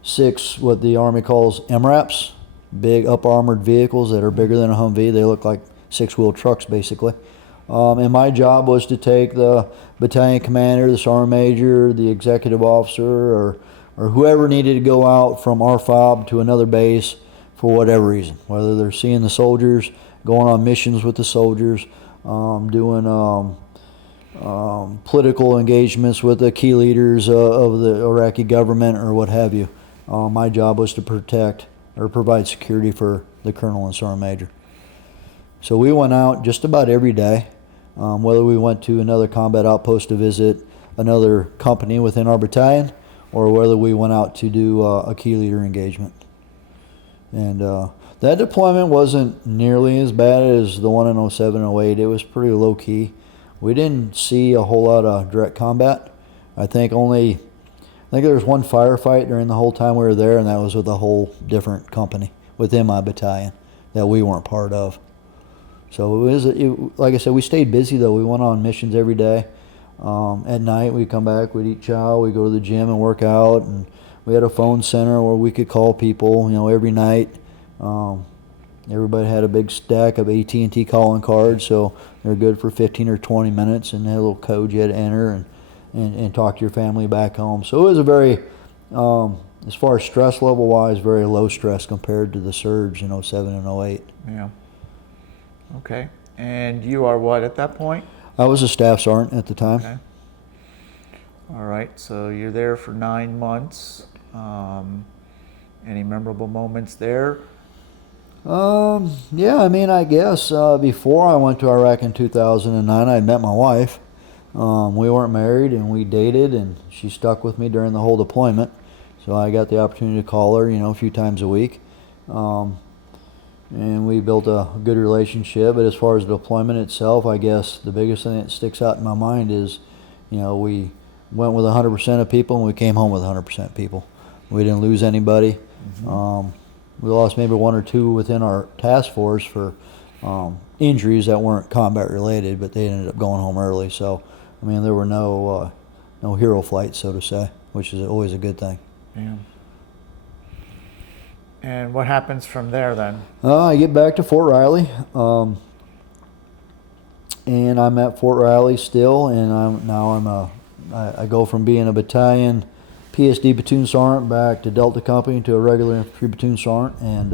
6 what the Army calls MRAPs, big up-armored vehicles that are bigger than a Humvee. They look like 6-wheel trucks basically. And my job was to take the battalion commander, the sergeant major, the executive officer, or whoever needed to go out from our FOB to another base for whatever reason, whether they're seeing the soldiers, going on missions with the soldiers, doing political engagements with the key leaders of the Iraqi government or what have you. My job was to protect or provide security for the colonel and sergeant major. So we went out just about every day, whether we went to another combat outpost to visit another company within our battalion or whether we went out to do a key leader engagement. And that deployment wasn't nearly as bad as the one in 07 and 08. It was pretty low key. We didn't see a whole lot of direct combat. I think there was one firefight during the whole time we were there, and that was with a whole different company within my battalion that we weren't part of. So like I said, we stayed busy though. We went on missions every day. At night we'd come back, we'd eat chow, we'd go to the gym and work out, and we had a phone center where we could call people, you know, every night. Everybody had a big stack of AT&T calling cards, so they're good for 15 or 20 minutes, and they had a little code you had to enter and talk to your family back home. So it was a very, as far as stress level wise, very low stress compared to the surge in 07 and 08. Yeah. Okay. And you are what at that point? I was a staff sergeant at the time. Okay. All right. So you're there for 9 months. Any memorable moments there? Yeah, I mean, I guess before I went to Iraq in 2009, I had met my wife. We weren't married, and we dated, and she stuck with me during the whole deployment. So I got the opportunity to call her, a few times a week. And we built a good relationship. But as far as the deployment itself, I guess the biggest thing that sticks out in my mind is, we went with 100% of people, and we came home with 100% people. We didn't lose anybody. We lost maybe one or two within our task force for injuries that weren't combat related, but they ended up going home early. So, I mean, there were no hero flights, so to say, which is always a good thing. Yeah. And what happens from there then? I get back to Fort Riley, and I'm at Fort Riley still, and I go from being a battalion PSD platoon sergeant back to Delta Company to a regular infantry platoon sergeant, and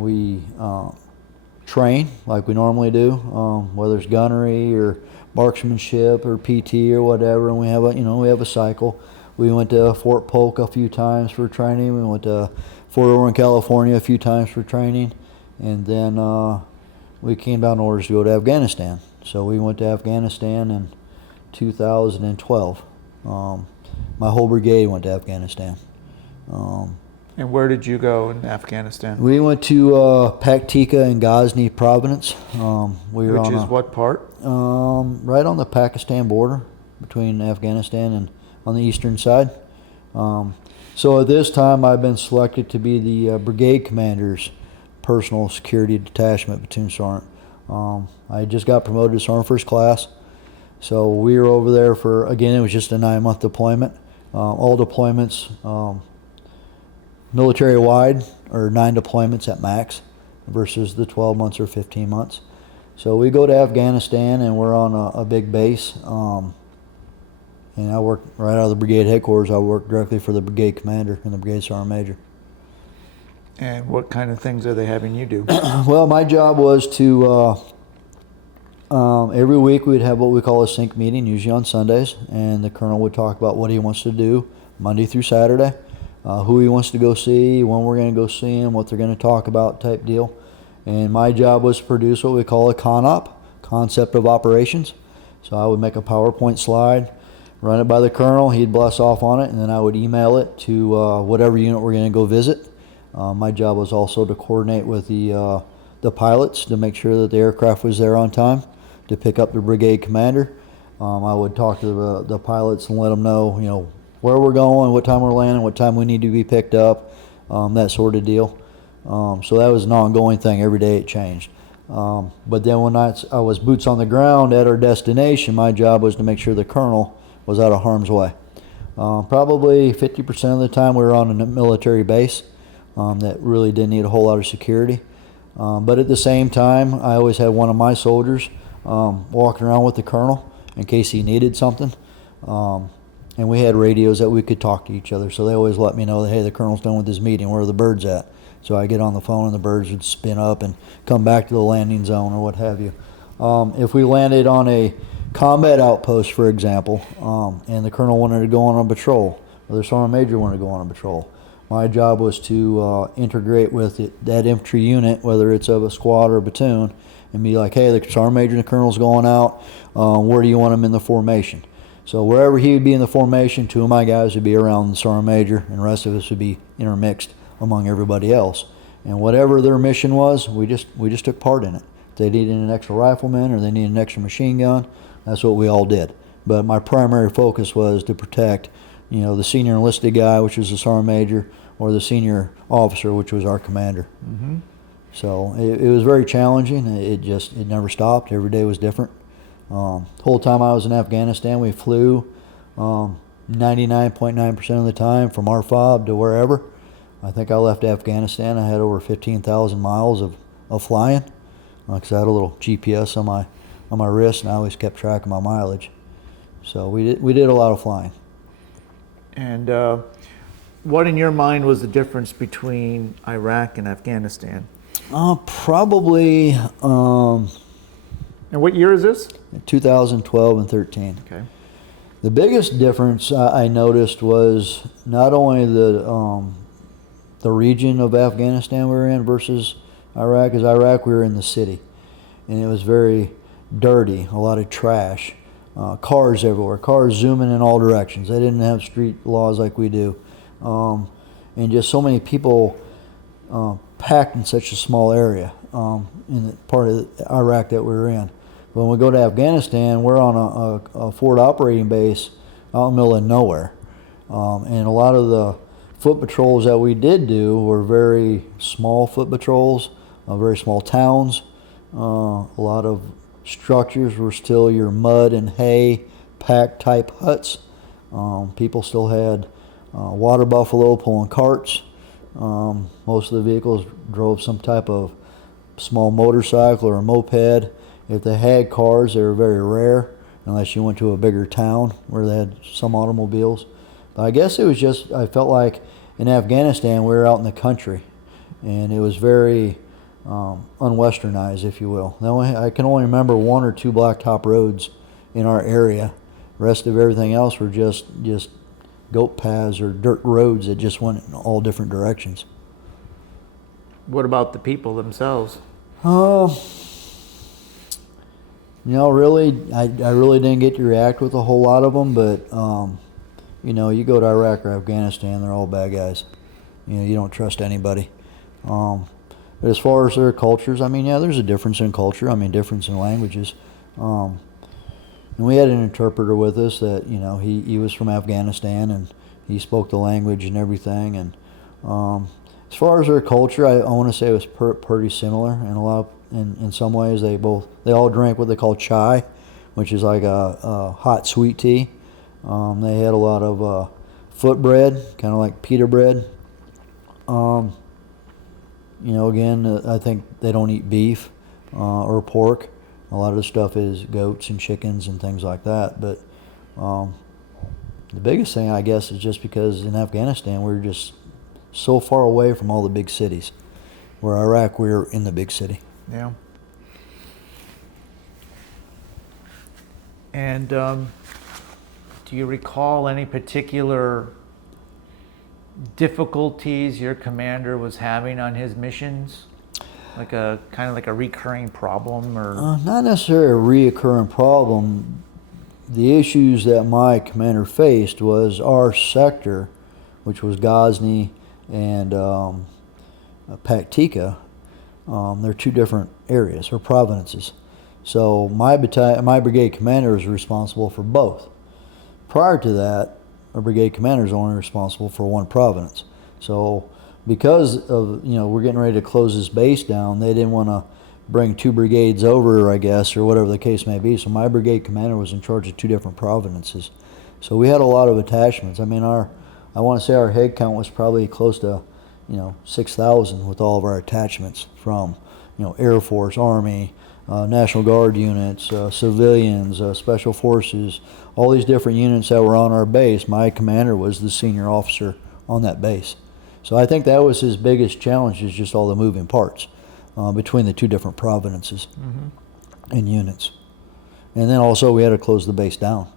we train like we normally do, whether it's gunnery or marksmanship or PT or whatever. And we have a cycle. We went to Fort Polk a few times for training. We went to Fort Irwin, California a few times for training, and then we came down orders to go to Afghanistan. So we went to Afghanistan in 2012. My whole brigade went to Afghanistan. And where did you go in Afghanistan? We went to Paktika and Ghazni Province. Which is what part? Right on the Pakistan border between Afghanistan and on the eastern side. So at this time, I've been selected to be the brigade commander's personal security detachment platoon sergeant. I just got promoted to sergeant first class. So we were over there for, again, it was just a 9-month deployment. All deployments, military-wide, are 9 deployments at max versus the 12 months or 15 months. So we go to Afghanistan, and we're on a big base. And I work right out of the brigade headquarters. I work directly for the brigade commander and the brigade sergeant major. And what kind of things are they having you do? Well, my job was to, every week we'd have what we call a sync meeting, usually on Sundays, and the colonel would talk about what he wants to do Monday through Saturday, who he wants to go see, when we're going to go see him, what they're going to talk about type deal. And my job was to produce what we call a CONOP, concept of operations. So I would make a PowerPoint slide, run it by the colonel, he'd bless off on it, and then I would email it to whatever unit we're going to go visit. My job was also to coordinate with the pilots to make sure that the aircraft was there on time to pick up the brigade commander. I would talk to the pilots and let them know, where we're going, what time we're landing, what time we need to be picked up, that sort of deal. So that was an ongoing thing. Every day it changed. But then when I was boots on the ground at our destination, my job was to make sure the colonel was out of harm's way. Probably 50% of the time we were on a military base that really didn't need a whole lot of security. But at the same time, I always had one of my soldiers walking around with the colonel in case he needed something. And we had radios that we could talk to each other. So they always let me know that, hey, the colonel's done with his meeting. Where are the birds at? So I get on the phone and the birds would spin up and come back to the landing zone or what have you. If we landed on a combat outpost, for example, and the colonel wanted to go on a patrol, or the sergeant major wanted to go on a patrol, my job was to integrate with that infantry unit, whether it's of a squad or a platoon, and be like, hey, the sergeant major and the colonel's going out. Where do you want them in the formation? So wherever he would be in the formation, 2 of my guys would be around the sergeant major, and the rest of us would be intermixed among everybody else. And whatever their mission was, we just took part in it. If they needed an extra rifleman or they needed an extra machine gun, that's what we all did. But my primary focus was to protect, the senior enlisted guy, which was the sergeant major, or the senior officer, which was our commander. Mm-hmm. So it was very challenging. It never stopped. Every day was different. The whole time I was in Afghanistan, we flew 99.9% of the time from our fob to wherever. I think I left Afghanistan. I had over 15,000 miles of flying, because I had a little GPS on my wrist, and I always kept track of my mileage. So we did a lot of flying. And what in your mind was the difference between Iraq and Afghanistan? Probably. And what year is this? 2012 and 13. Okay. The biggest difference I noticed was not only the region of Afghanistan we were in versus Iraq. Because Iraq, we were in the city, and it was very dirty, a lot of trash, cars everywhere, cars zooming in all directions. They didn't have street laws like we do, and just so many people packed in such a small area in the part of Iraq that we were in. When we go to Afghanistan, we're on a forward operating base out in the middle of nowhere, and a lot of the foot patrols that we did do were very small foot patrols, very small towns. A lot of structures were still your mud and hay pack type huts. People still had water buffalo pulling carts. Most of the vehicles drove some type of small motorcycle or a moped. If they had cars, they were very rare unless you went to a bigger town where they had some automobiles. But I guess it was just, I felt like in Afghanistan we were out in the country, and it was very unwesternized, if you will. I can only remember one or two blacktop roads in our area. The rest of everything else were just goat paths or dirt roads that just went in all different directions. What about the people themselves? Really, I really didn't get to react with a whole lot of them, but you go to Iraq or Afghanistan, they're all bad guys. You don't trust anybody. But as far as their cultures, there's a difference in culture. Difference in languages. And we had an interpreter with us that, he was from Afghanistan, and he spoke the language and everything. And as far as their culture, I want to say it was pretty similar. And in some ways, they all drank what they call chai, which is like a hot sweet tea. They had a lot of foot bread, kind of like pita bread. Again, I think they don't eat beef or pork. A lot of the stuff is goats and chickens and things like that. But the biggest thing, I guess, is just because in Afghanistan we're just so far away from all the big cities. Where Iraq, we're in the big city. Yeah. And do you recall any particular difficulties your commander was having on his missions? Like a kind of like a recurring problem, or not necessarily a reoccurring problem. The issues that my commander faced was our sector, which was Ghazni and Paktika. They're two different areas or provinces. So my brigade commander was responsible for both. Prior to that, a brigade commander is only responsible for one province. So because of, we're getting ready to close this base down, they didn't want to bring two brigades over, I guess, or whatever the case may be. So my brigade commander was in charge of two different provinces. So we had a lot of attachments. I want to say our head count was probably close to 6,000 with all of our attachments from, Air Force, Army, National Guard units, civilians, Special Forces, all these different units that were on our base. My commander was the senior officer on that base. So I think that was his biggest challenge, is just all the moving parts between the two different provinces and units. And then also we had to close the base down,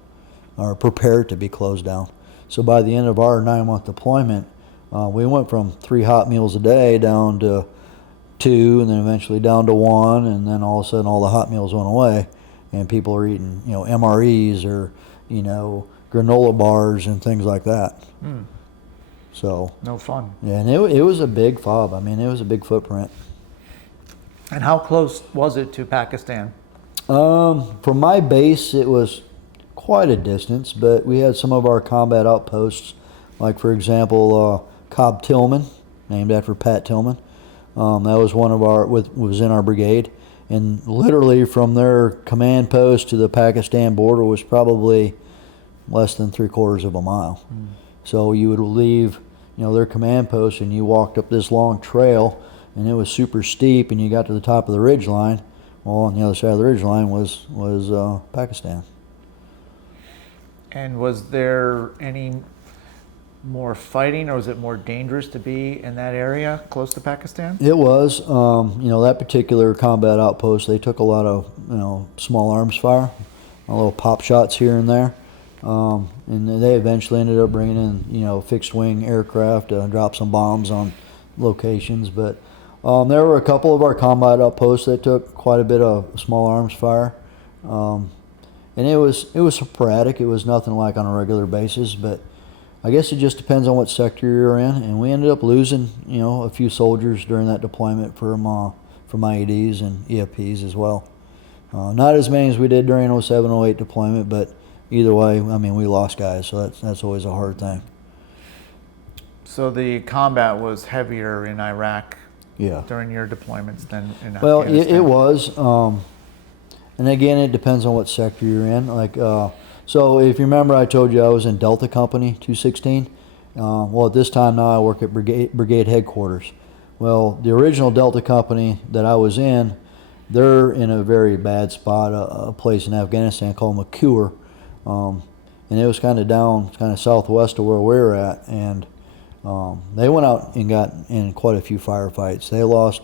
or prepare it to be closed down. So by the end of our 9-month deployment, we went from 3 hot meals a day down to 2, and then eventually down to 1, and then all of a sudden all the hot meals went away, and people are eating, MREs or, granola bars and things like that. So no fun. Yeah, and it was a big fob. It was a big footprint. And how close was it to Pakistan? From my base, it was quite a distance, but we had some of our combat outposts, like for example, Cobb Tillman, named after Pat Tillman. That was one of was in our brigade, and literally from their command post to the Pakistan border was probably less than 3/4 of a mile. So you would leave, their command post, and you walked up this long trail, and it was super steep, and you got to the top of the ridge line. Well, on the other side of the ridge line was Pakistan. And was there any more fighting, or was it more dangerous to be in that area close to Pakistan? It was. That particular combat outpost, they took a lot of, small arms fire, a little pop shots here and there. And they eventually ended up bringing in, fixed wing aircraft to drop some bombs on locations. But there were a couple of our combat outposts that took quite a bit of small arms fire. And it was sporadic. It was nothing like on a regular basis, but I guess it just depends on what sector you're in. And we ended up losing, a few soldiers during that deployment from IEDs and EFPs as well. Not as many as we did during 07-08 deployment, but either way, I mean, we lost guys, so that's always a hard thing. So the combat was heavier in Iraq during your deployments than in Afghanistan? Well, it was. And again, it depends on what sector you're in. So if you remember, I told you I was in Delta Company 216. Well, at this time now I work at Brigade Headquarters. Well, the original Delta Company that I was in, they're in a very bad spot, a place in Afghanistan called McCure. And it was kind of southwest of where we were at. And they went out and got in quite a few firefights. They lost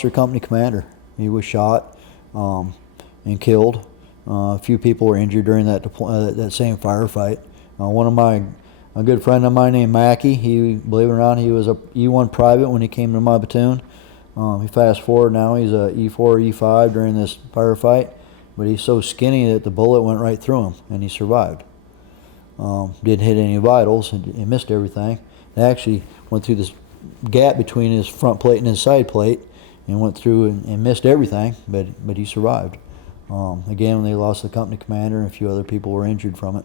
their company commander. He was shot and killed. A few people were injured during that same firefight. A good friend of mine named Mackey, believe it or not, he was a E1 private when he came to my platoon. He fast forward now, he's a E4, E5 during this firefight, but he's so skinny that the bullet went right through him, and he survived. Didn't hit any vitals, and he missed everything. It actually went through this gap between his front plate and his side plate, and went through and missed everything, but he survived. Again, they lost the company commander, and a few other people were injured from it.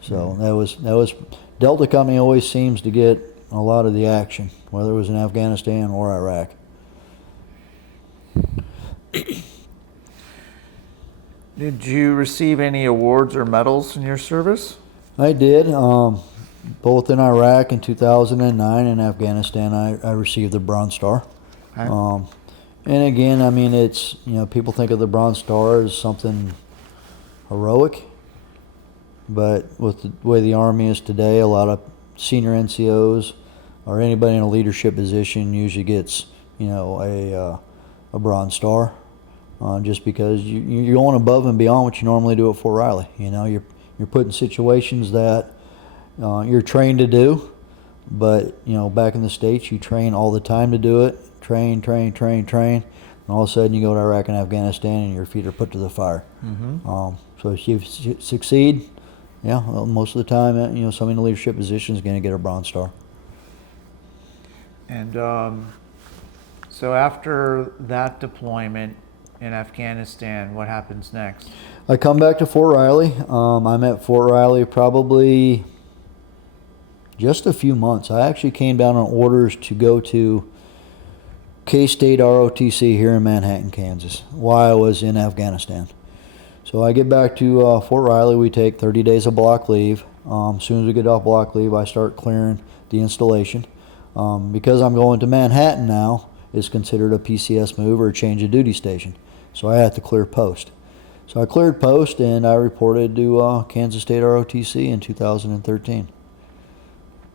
So that was Delta Company always seems to get a lot of the action, whether it was in Afghanistan or Iraq. Did you receive any awards or medals in your service? I did. Both in Iraq in 2009 and Afghanistan, I received the Bronze Star. Okay. And again, I mean, it's, people think of the Bronze Star as something heroic, but with the way the Army is today, a lot of senior NCOs or anybody in a leadership position usually gets, a Bronze Star, just because you're going above and beyond what you normally do at Fort Riley. You're put in situations that you're trained to do, but back in the States, you train all the time to do it. Train, and all of a sudden you go to Iraq and Afghanistan and your feet are put to the fire. Mm-hmm. So if you succeed, most of the time, somebody in a leadership position is going to get a Bronze Star. And so after that deployment in Afghanistan, what happens next? I come back to Fort Riley. I'm at Fort Riley probably just a few months. I actually came down on orders to go to K-State ROTC here in Manhattan, Kansas, while I was in Afghanistan. So I get back to Fort Riley. We take 30 days of block leave. As soon as we get off block leave, I start clearing the installation. Because I'm going to Manhattan now, it's considered a PCS move or a change of duty station. So I have to clear post. So I cleared post and I reported to Kansas State ROTC in 2013.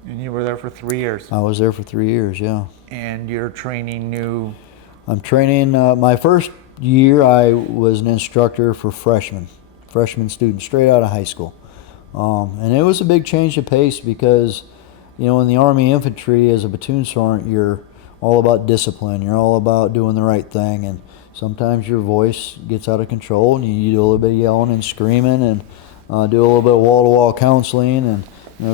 And you were there for 3 years? I was there for 3 years, yeah. And you're training new? I'm training, my first year I was an instructor for freshman students straight out of high school. And it was a big change of pace because, in the Army Infantry as a platoon sergeant, you're all about discipline. You're all about doing the right thing. And sometimes your voice gets out of control and you do a little bit of yelling and screaming and do a little bit of wall-to-wall counseling and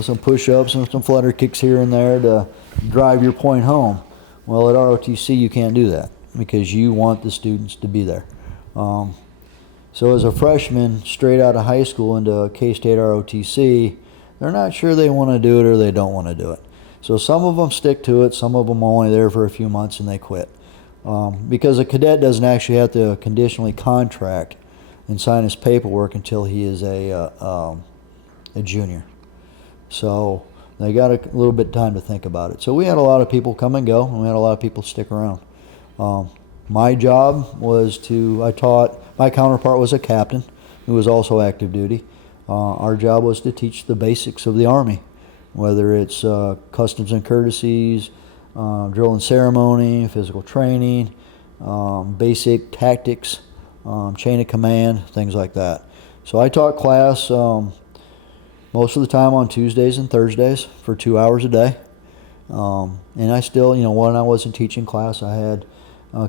some push-ups and some flutter kicks here and there to drive your point home. Well, at ROTC, you can't do that because you want the students to be there. So as a freshman, straight out of high school into K-State ROTC, they're not sure they want to do it or they don't want to do it. So some of them stick to it, some of them are only there for a few months and they quit. Because a cadet doesn't actually have to conditionally contract and sign his paperwork until he is a junior. So they got a little bit of time to think about it. So we had a lot of people come and go, and we had a lot of people stick around. My job was my counterpart was a captain who was also active duty. Our job was to teach the basics of the Army, whether it's customs and courtesies, drill and ceremony, physical training, basic tactics, chain of command, things like that. So I taught class most of the time on Tuesdays and Thursdays for 2 hours a day. And I still, when I wasn't teaching class, I had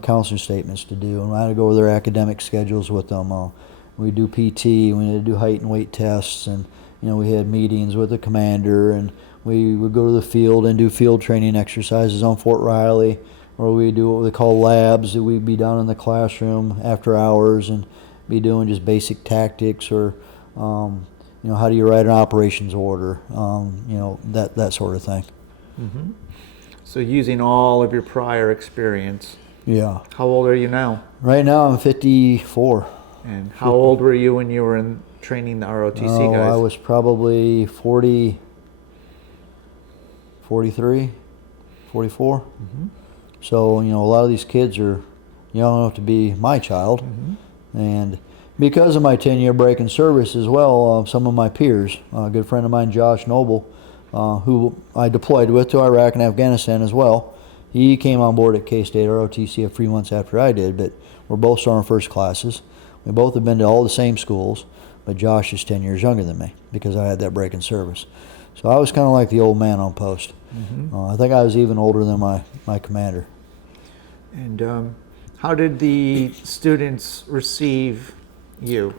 counseling statements to do, and I had to go over their academic schedules with them. We do PT, we had to do height and weight tests, and we had meetings with the commander, and we would go to the field and do field training exercises on Fort Riley, or we do what they call labs. We'd be down in the classroom after hours and be doing just basic tactics, or how do you write an operations order, that sort of thing. Mm-hmm. So using all of your prior experience. Yeah. How old are you now? Right now I'm 54. And how old were you when you were in training the ROTC guys? I was probably 40, 43, 44. Mm-hmm. So, a lot of these kids are young enough to be my child. Mm-hmm. And because of my 10-year break in service as well, some of my peers, a good friend of mine, Josh Noble, who I deployed with to Iraq and Afghanistan as well, he came on board at K-State ROTC a few months after I did, but we're both Sergeant First classes. We both have been to all the same schools, but Josh is 10 years younger than me because I had that break in service. So I was kind of like the old man on post. Mm-hmm. I think I was even older than my commander. And how did the students receive you?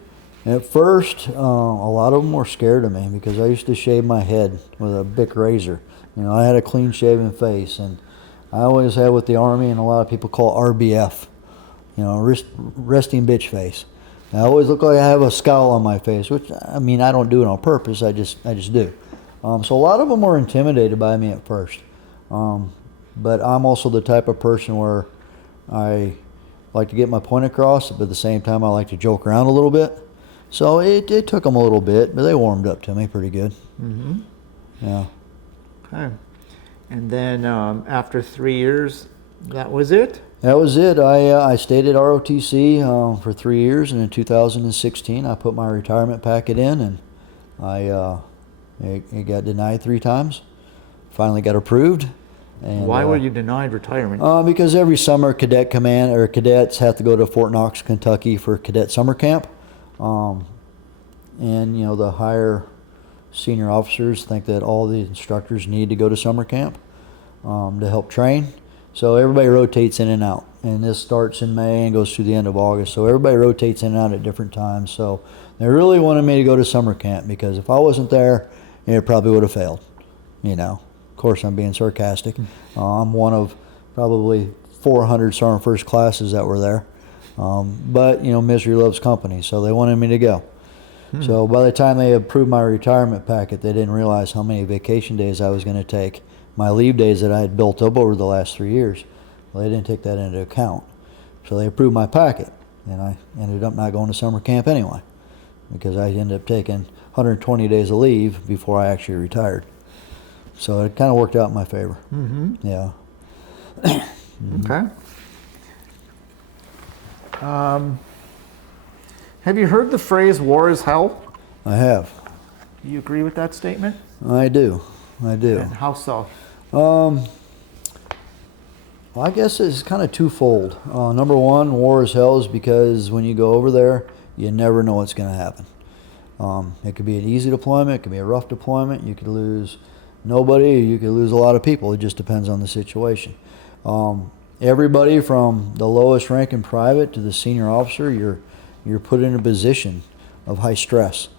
At first, a lot of them were scared of me because I used to shave my head with a Bic razor. I had a clean-shaven face, and I always had what the Army and a lot of people call RBF, resting bitch face. I always look like I have a scowl on my face, which, I don't do it on purpose. I just do. So a lot of them were intimidated by me at first. But I'm also the type of person where I like to get my point across, but at the same time I like to joke around a little bit. So it took them a little bit, but they warmed up to me pretty good. Mm-hmm. Yeah. Okay. And then after 3 years, that was it? That was it. I stayed at ROTC for 3 years, and in 2016 I put my retirement packet in, and it got denied 3 times. Finally got approved. And, why were you denied retirement? Because every summer cadet command or cadets have to go to Fort Knox, Kentucky for cadet summer camp. And the higher senior officers think that all the instructors need to go to summer camp to help train. So everybody rotates in and out. And this starts in May and goes through the end of August. So everybody rotates in and out at different times. So they really wanted me to go to summer camp because if I wasn't there, it probably would have failed. Of course, I'm being sarcastic. I'm one of probably 400 Sergeant First classes that were there. But, misery loves company, so they wanted me to go. So by the time they approved my retirement packet, they didn't realize how many vacation days I was going to take. My leave days that I had built up over the last 3 years, well, they didn't take that into account. So they approved my packet, and I ended up not going to summer camp anyway because I ended up taking 120 days of leave before I actually retired. So it kind of worked out in my favor. Mm-hmm. Yeah. Okay. Have you heard the phrase "war is hell"? I have. Do you agree with that statement? I do. And how so? Well, I guess it's kind of twofold. Number one, war is hell is because when you go over there, you never know what's going to happen. It could be an easy deployment. It could be a rough deployment. You could lose nobody. You could lose a lot of people. It just depends on the situation. Everybody from the lowest ranking private to the senior officer, you're put in a position of high stress.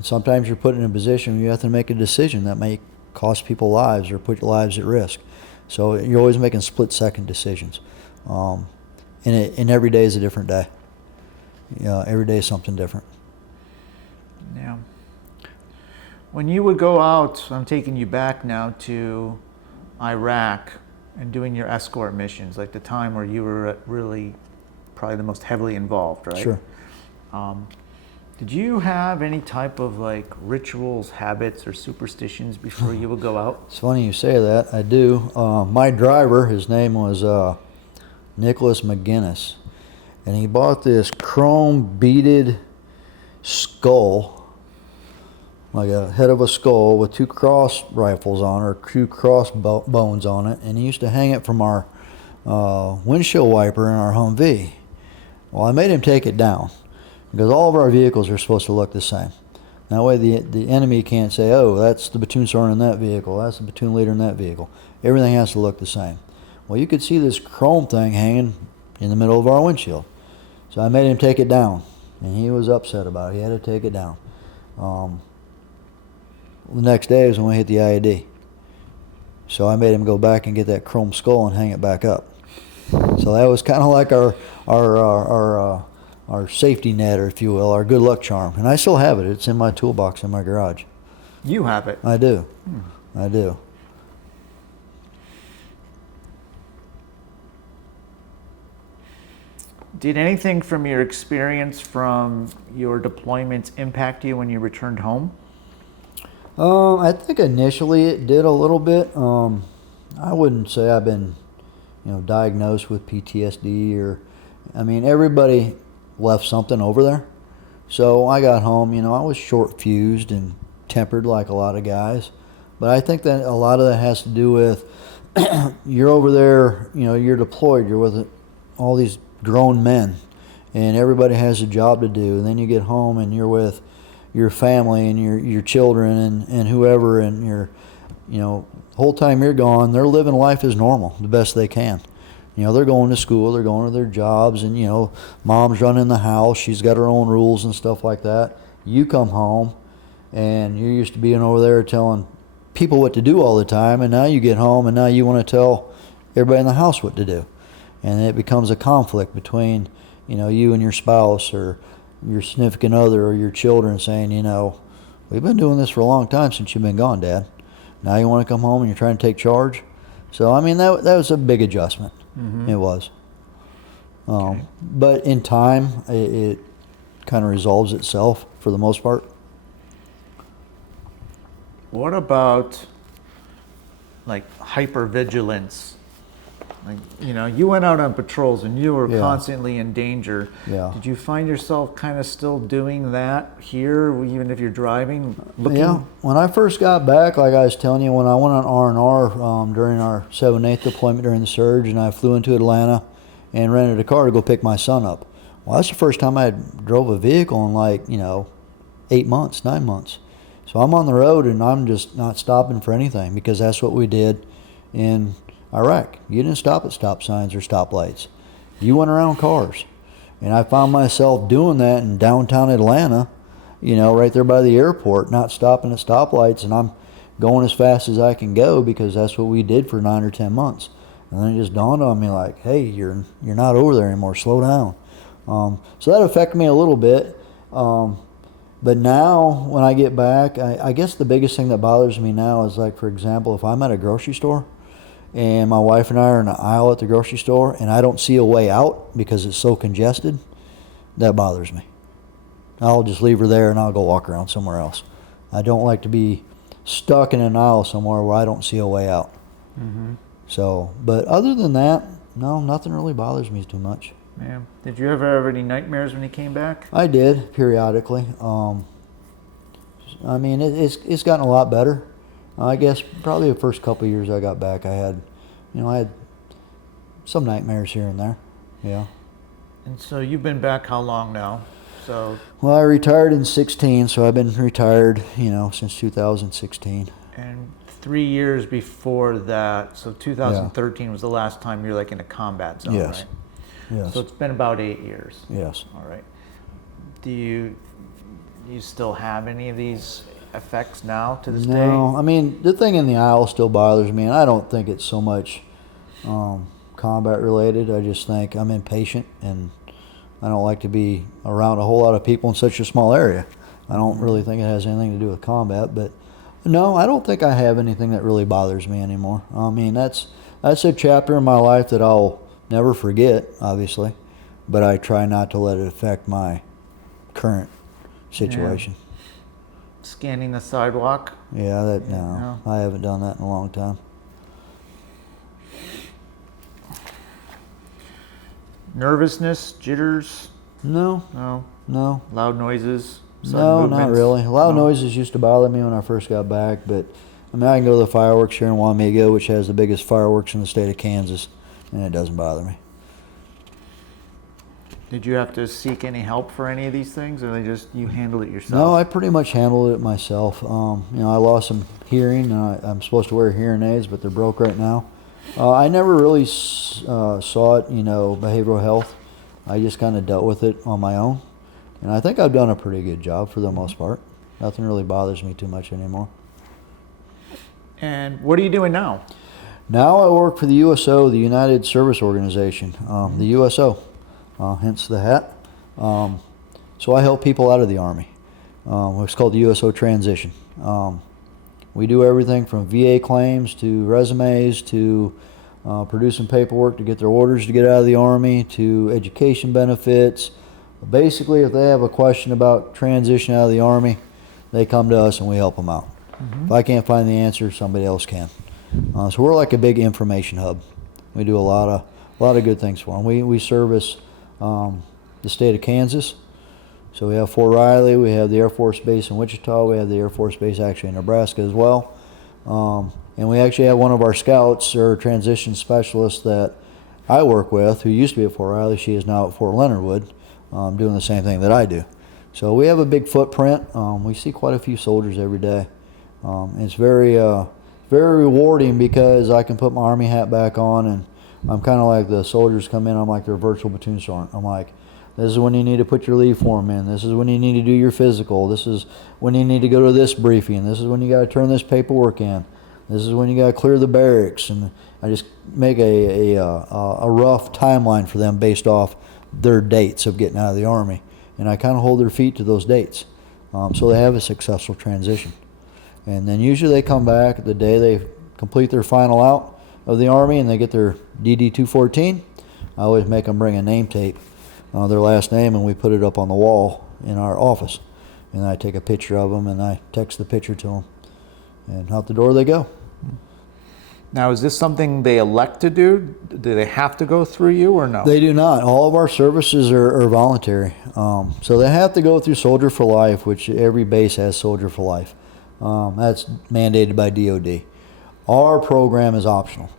Sometimes you're put in a position where you have to make a decision that may cost people lives or put lives at risk. So you're always making split-second decisions. And every day is a different day. Every day is something different. Yeah. When you would go out, I'm taking you back now to Iraq and doing your escort missions, like the time where you were really probably the most heavily involved, right? Sure. Did you have any type of rituals, habits, or superstitions before you would go out? It's funny you say that. I do. My driver, his name was Nicholas McGinnis, and he bought this chrome beaded skull, like a head of a skull with 2 cross rifles on it, or 2 cross bones on it, and he used to hang it from our windshield wiper in our Humvee. Well, I made him take it down because all of our vehicles are supposed to look the same. That way the enemy can't say, oh, that's the platoon sergeant in that vehicle, that's the platoon leader in that vehicle. Everything has to look the same. Well, you could see this chrome thing hanging in the middle of our windshield. So I made him take it down, and he was upset about it. He had to take it down. The next day was when we hit the IED. So I made him go back and get that chrome skull and hang it back up. So that was kind of like our safety net, or if you will, our good luck charm. And I still have it. It's in my toolbox in my garage. You have it? I do. I do. Did anything from your experience from your deployments impact you when you returned home? I think initially it did a little bit. I wouldn't say I've been, diagnosed with PTSD or, everybody left something over there. So I got home, I was short fused and tempered like a lot of guys. But I think that a lot of that has to do with you're over there, you're deployed, you're with all these grown men, and everybody has a job to do. And then you get home and you're with your family and your children and whoever, and you're, the whole time you're gone, they're living life as normal, the best they can. They're going to school, they're going to their jobs, and, mom's running the house, she's got her own rules and stuff like that. You come home, and you're used to being over there telling people what to do all the time, and now you get home, and now you want to tell everybody in the house what to do. And it becomes a conflict between, you and your spouse, or your significant other, or your children saying, we've been doing this for a long time since you've been gone, Dad. Now you want to come home and you're trying to take charge? So, that was a big adjustment. Mm-hmm. It was. Okay. But in time, it kind of resolves itself for the most part. What about, hypervigilance? You went out on patrols and you were constantly in danger. Yeah. Did you find yourself kind of still doing that here, even if you're driving? Yeah. When I first got back, like I was telling you, when I went on R&R during our 7/8 deployment during the surge, and I flew into Atlanta and rented a car to go pick my son up. Well, that's the first time I drove a vehicle in 8 months, 9 months. So I'm on the road and I'm just not stopping for anything, because that's what we did in Iraq. You didn't stop at stop signs or stoplights. You went around cars. And I found myself doing that in downtown Atlanta, right there by the airport, not stopping at stoplights, and I'm going as fast as I can go, because that's what we did for 9 or 10 months. And then it just dawned on me like, hey, you're not over there anymore, slow down. So that affected me a little bit. But now when I get back, I guess the biggest thing that bothers me now is, for example, if I'm at a grocery store, and my wife and I are in the aisle at the grocery store, and I don't see a way out because it's so congested, that bothers me. I'll just leave her there and I'll go walk around somewhere else. I don't like to be stuck in an aisle somewhere where I don't see a way out. Mm-hmm. So, but other than that, no, nothing really bothers me too much. Yeah. Did you ever have any nightmares when you came back? I did, periodically. It's gotten a lot better. I guess probably the first couple of years I got back, I had some nightmares here and there. Yeah. And so you've been back how long now? Well, I retired in 16, so I've been retired, since 2016. And 3 years before that, so 2013 was the last time you're in a combat zone, yes. Right? Yes. So it's been about 8 years. Yes. All right. Do you still have any of these effects now to this day? No, the thing in the aisle still bothers me, and I don't think it's so much combat related. I just think I'm impatient, and I don't like to be around a whole lot of people in such a small area. I don't really think it has anything to do with combat, but no, I don't think I have anything that really bothers me anymore. That's a chapter in my life that I'll never forget, obviously, but I try not to let it affect my current situation. Yeah. Scanning the sidewalk? Yeah, no, I haven't done that in a long time. Nervousness, jitters? No. Loud noises? No, not really. Loud noises used to bother me when I first got back, but I can go to the fireworks here in Wamego, which has the biggest fireworks in the state of Kansas, and it doesn't bother me. Did you have to seek any help for any of these things, or you handled it yourself? No, I pretty much handled it myself. I lost some hearing. I'm supposed to wear hearing aids, but they're broke right now. I never really sought, behavioral health. I just kind of dealt with it on my own, and I think I've done a pretty good job for the most part. Nothing really bothers me too much anymore. And what are you doing now? Now I work for the USO, the United Service Organization, the USO, hence the hat. So I help people out of the Army. It's called the USO Transition. We do everything from VA claims to resumes to producing paperwork to get their orders to get out of the Army to education benefits. Basically, if they have a question about transition out of the Army, they come to us and we help them out. If I can't find the answer, somebody else can. So we're like a big information hub. We do a lot of good things for them. We service the state of Kansas. So we have Fort Riley, we have the Air Force Base in Wichita, we have the Air Force Base actually in Nebraska as well. And we actually have one of our scouts or transition specialists that I work with who used to be at Fort Riley. She is now at Fort Leonard Wood doing the same thing that I do. So we have a big footprint. We see quite a few soldiers every day. It's very rewarding because I can put my Army hat back on and I'm kind of like the soldiers come in, I'm like their virtual platoon sergeant. I'm like, this is when you need to put your leave form in. This is when you need to do your physical. This is when you need to go to this briefing. This is when you got to turn this paperwork in. This is when you got to clear the barracks. And I just make a rough timeline for them based off their dates of getting out of the Army. And I kind of hold their feet to those dates so they have a successful transition. And then usually they come back the day they complete their final out of the Army and they get their DD-214. I always make them bring a name tape, their last name, and we put it up on the wall in our office. And I take a picture of them and I text the picture to them. And out the door they go. Now, is this something they elect to do? Do they have to go through you or no? They do not. All of our services are voluntary. So they have to go through Soldier for Life, which every base has Soldier for Life. That's mandated by DOD. Our program is optional.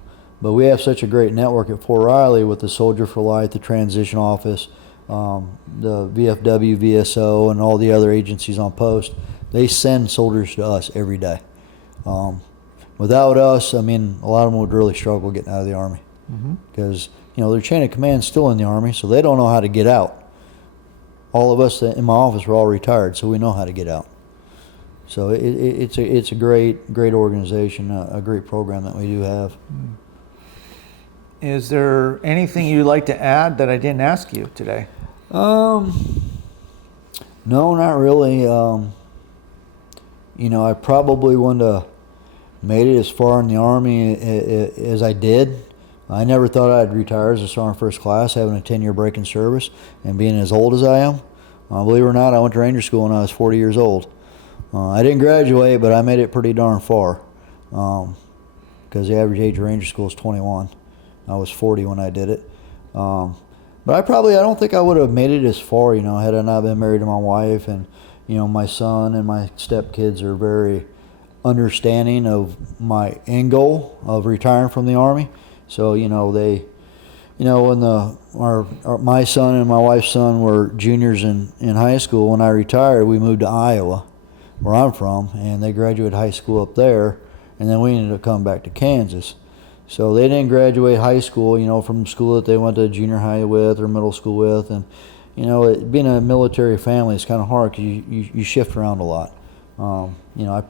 But we have such a great network at Fort Riley with the Soldier for Life, the Transition Office, the VFW, VSO, and all the other agencies on post. They send soldiers to us every day. Without us, I mean, a lot of them would really struggle getting out of the Army because, their chain of command is still in the Army, so they don't know how to get out. All of us in my office, we're all retired, so we know how to get out. So it's a great organization, a great program that we do have. Is there anything you'd like to add that I didn't ask you today? No, not really. I probably wouldn't have made it as far in the Army as I did. I never thought I'd retire as a Sergeant First Class, having a 10-year break in service and being as old as I am. Believe it or not, I went to Ranger School when I was 40 years old. I didn't graduate, but I made it pretty darn far because the average age of Ranger School is 21. I was 40 when I did it. But I don't think I would have made it as far, had I not been married to my wife. And, my son and my stepkids are very understanding of my end goal of retiring from the Army. So, they, when my son and my wife's son were juniors in high school, when I retired, we moved to Iowa, where I'm from, and they graduated high school up there, and then we ended up coming back to Kansas. So they didn't graduate high school, from the school that they went to junior high with or middle school with. And, being a military family is kind of hard because you shift around a lot. I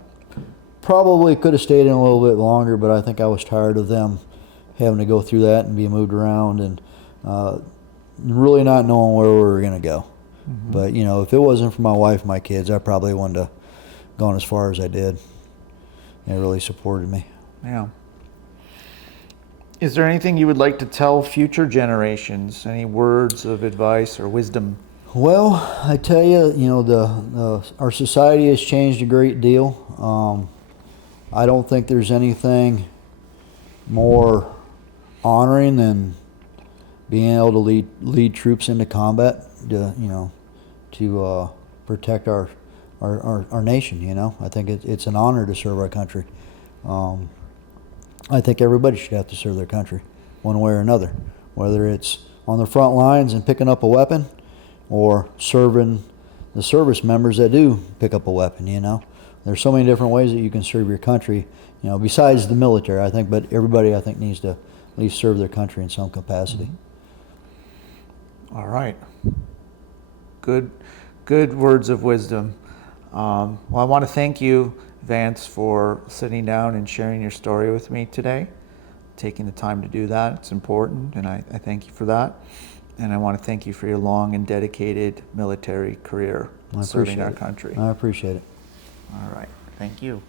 probably could have stayed in a little bit longer, but I think I was tired of them having to go through that and being moved around and really not knowing where we were going to go. But, if it wasn't for my wife and my kids, I probably wouldn't have gone as far as I did. They really supported me. Yeah. Is there anything you would like to tell future generations? Any words of advice or wisdom? Well, I tell you, our society has changed a great deal. I don't think there's anything more honoring than being able to lead troops into combat. To protect our nation. I think it's an honor to serve our country. I think everybody should have to serve their country one way or another, whether it's on the front lines and picking up a weapon, or serving the service members that do pick up a weapon. There's so many different ways that you can serve your country, besides the military, I think, but everybody, I think, needs to at least serve their country in some capacity. All right. Good words of wisdom. Well, I want to thank you, Vance, for sitting down and sharing your story with me today, taking the time to do that. It's important, and I thank you for that. And I want to thank you for your long and dedicated military career serving our country. I appreciate it. All right. Thank you.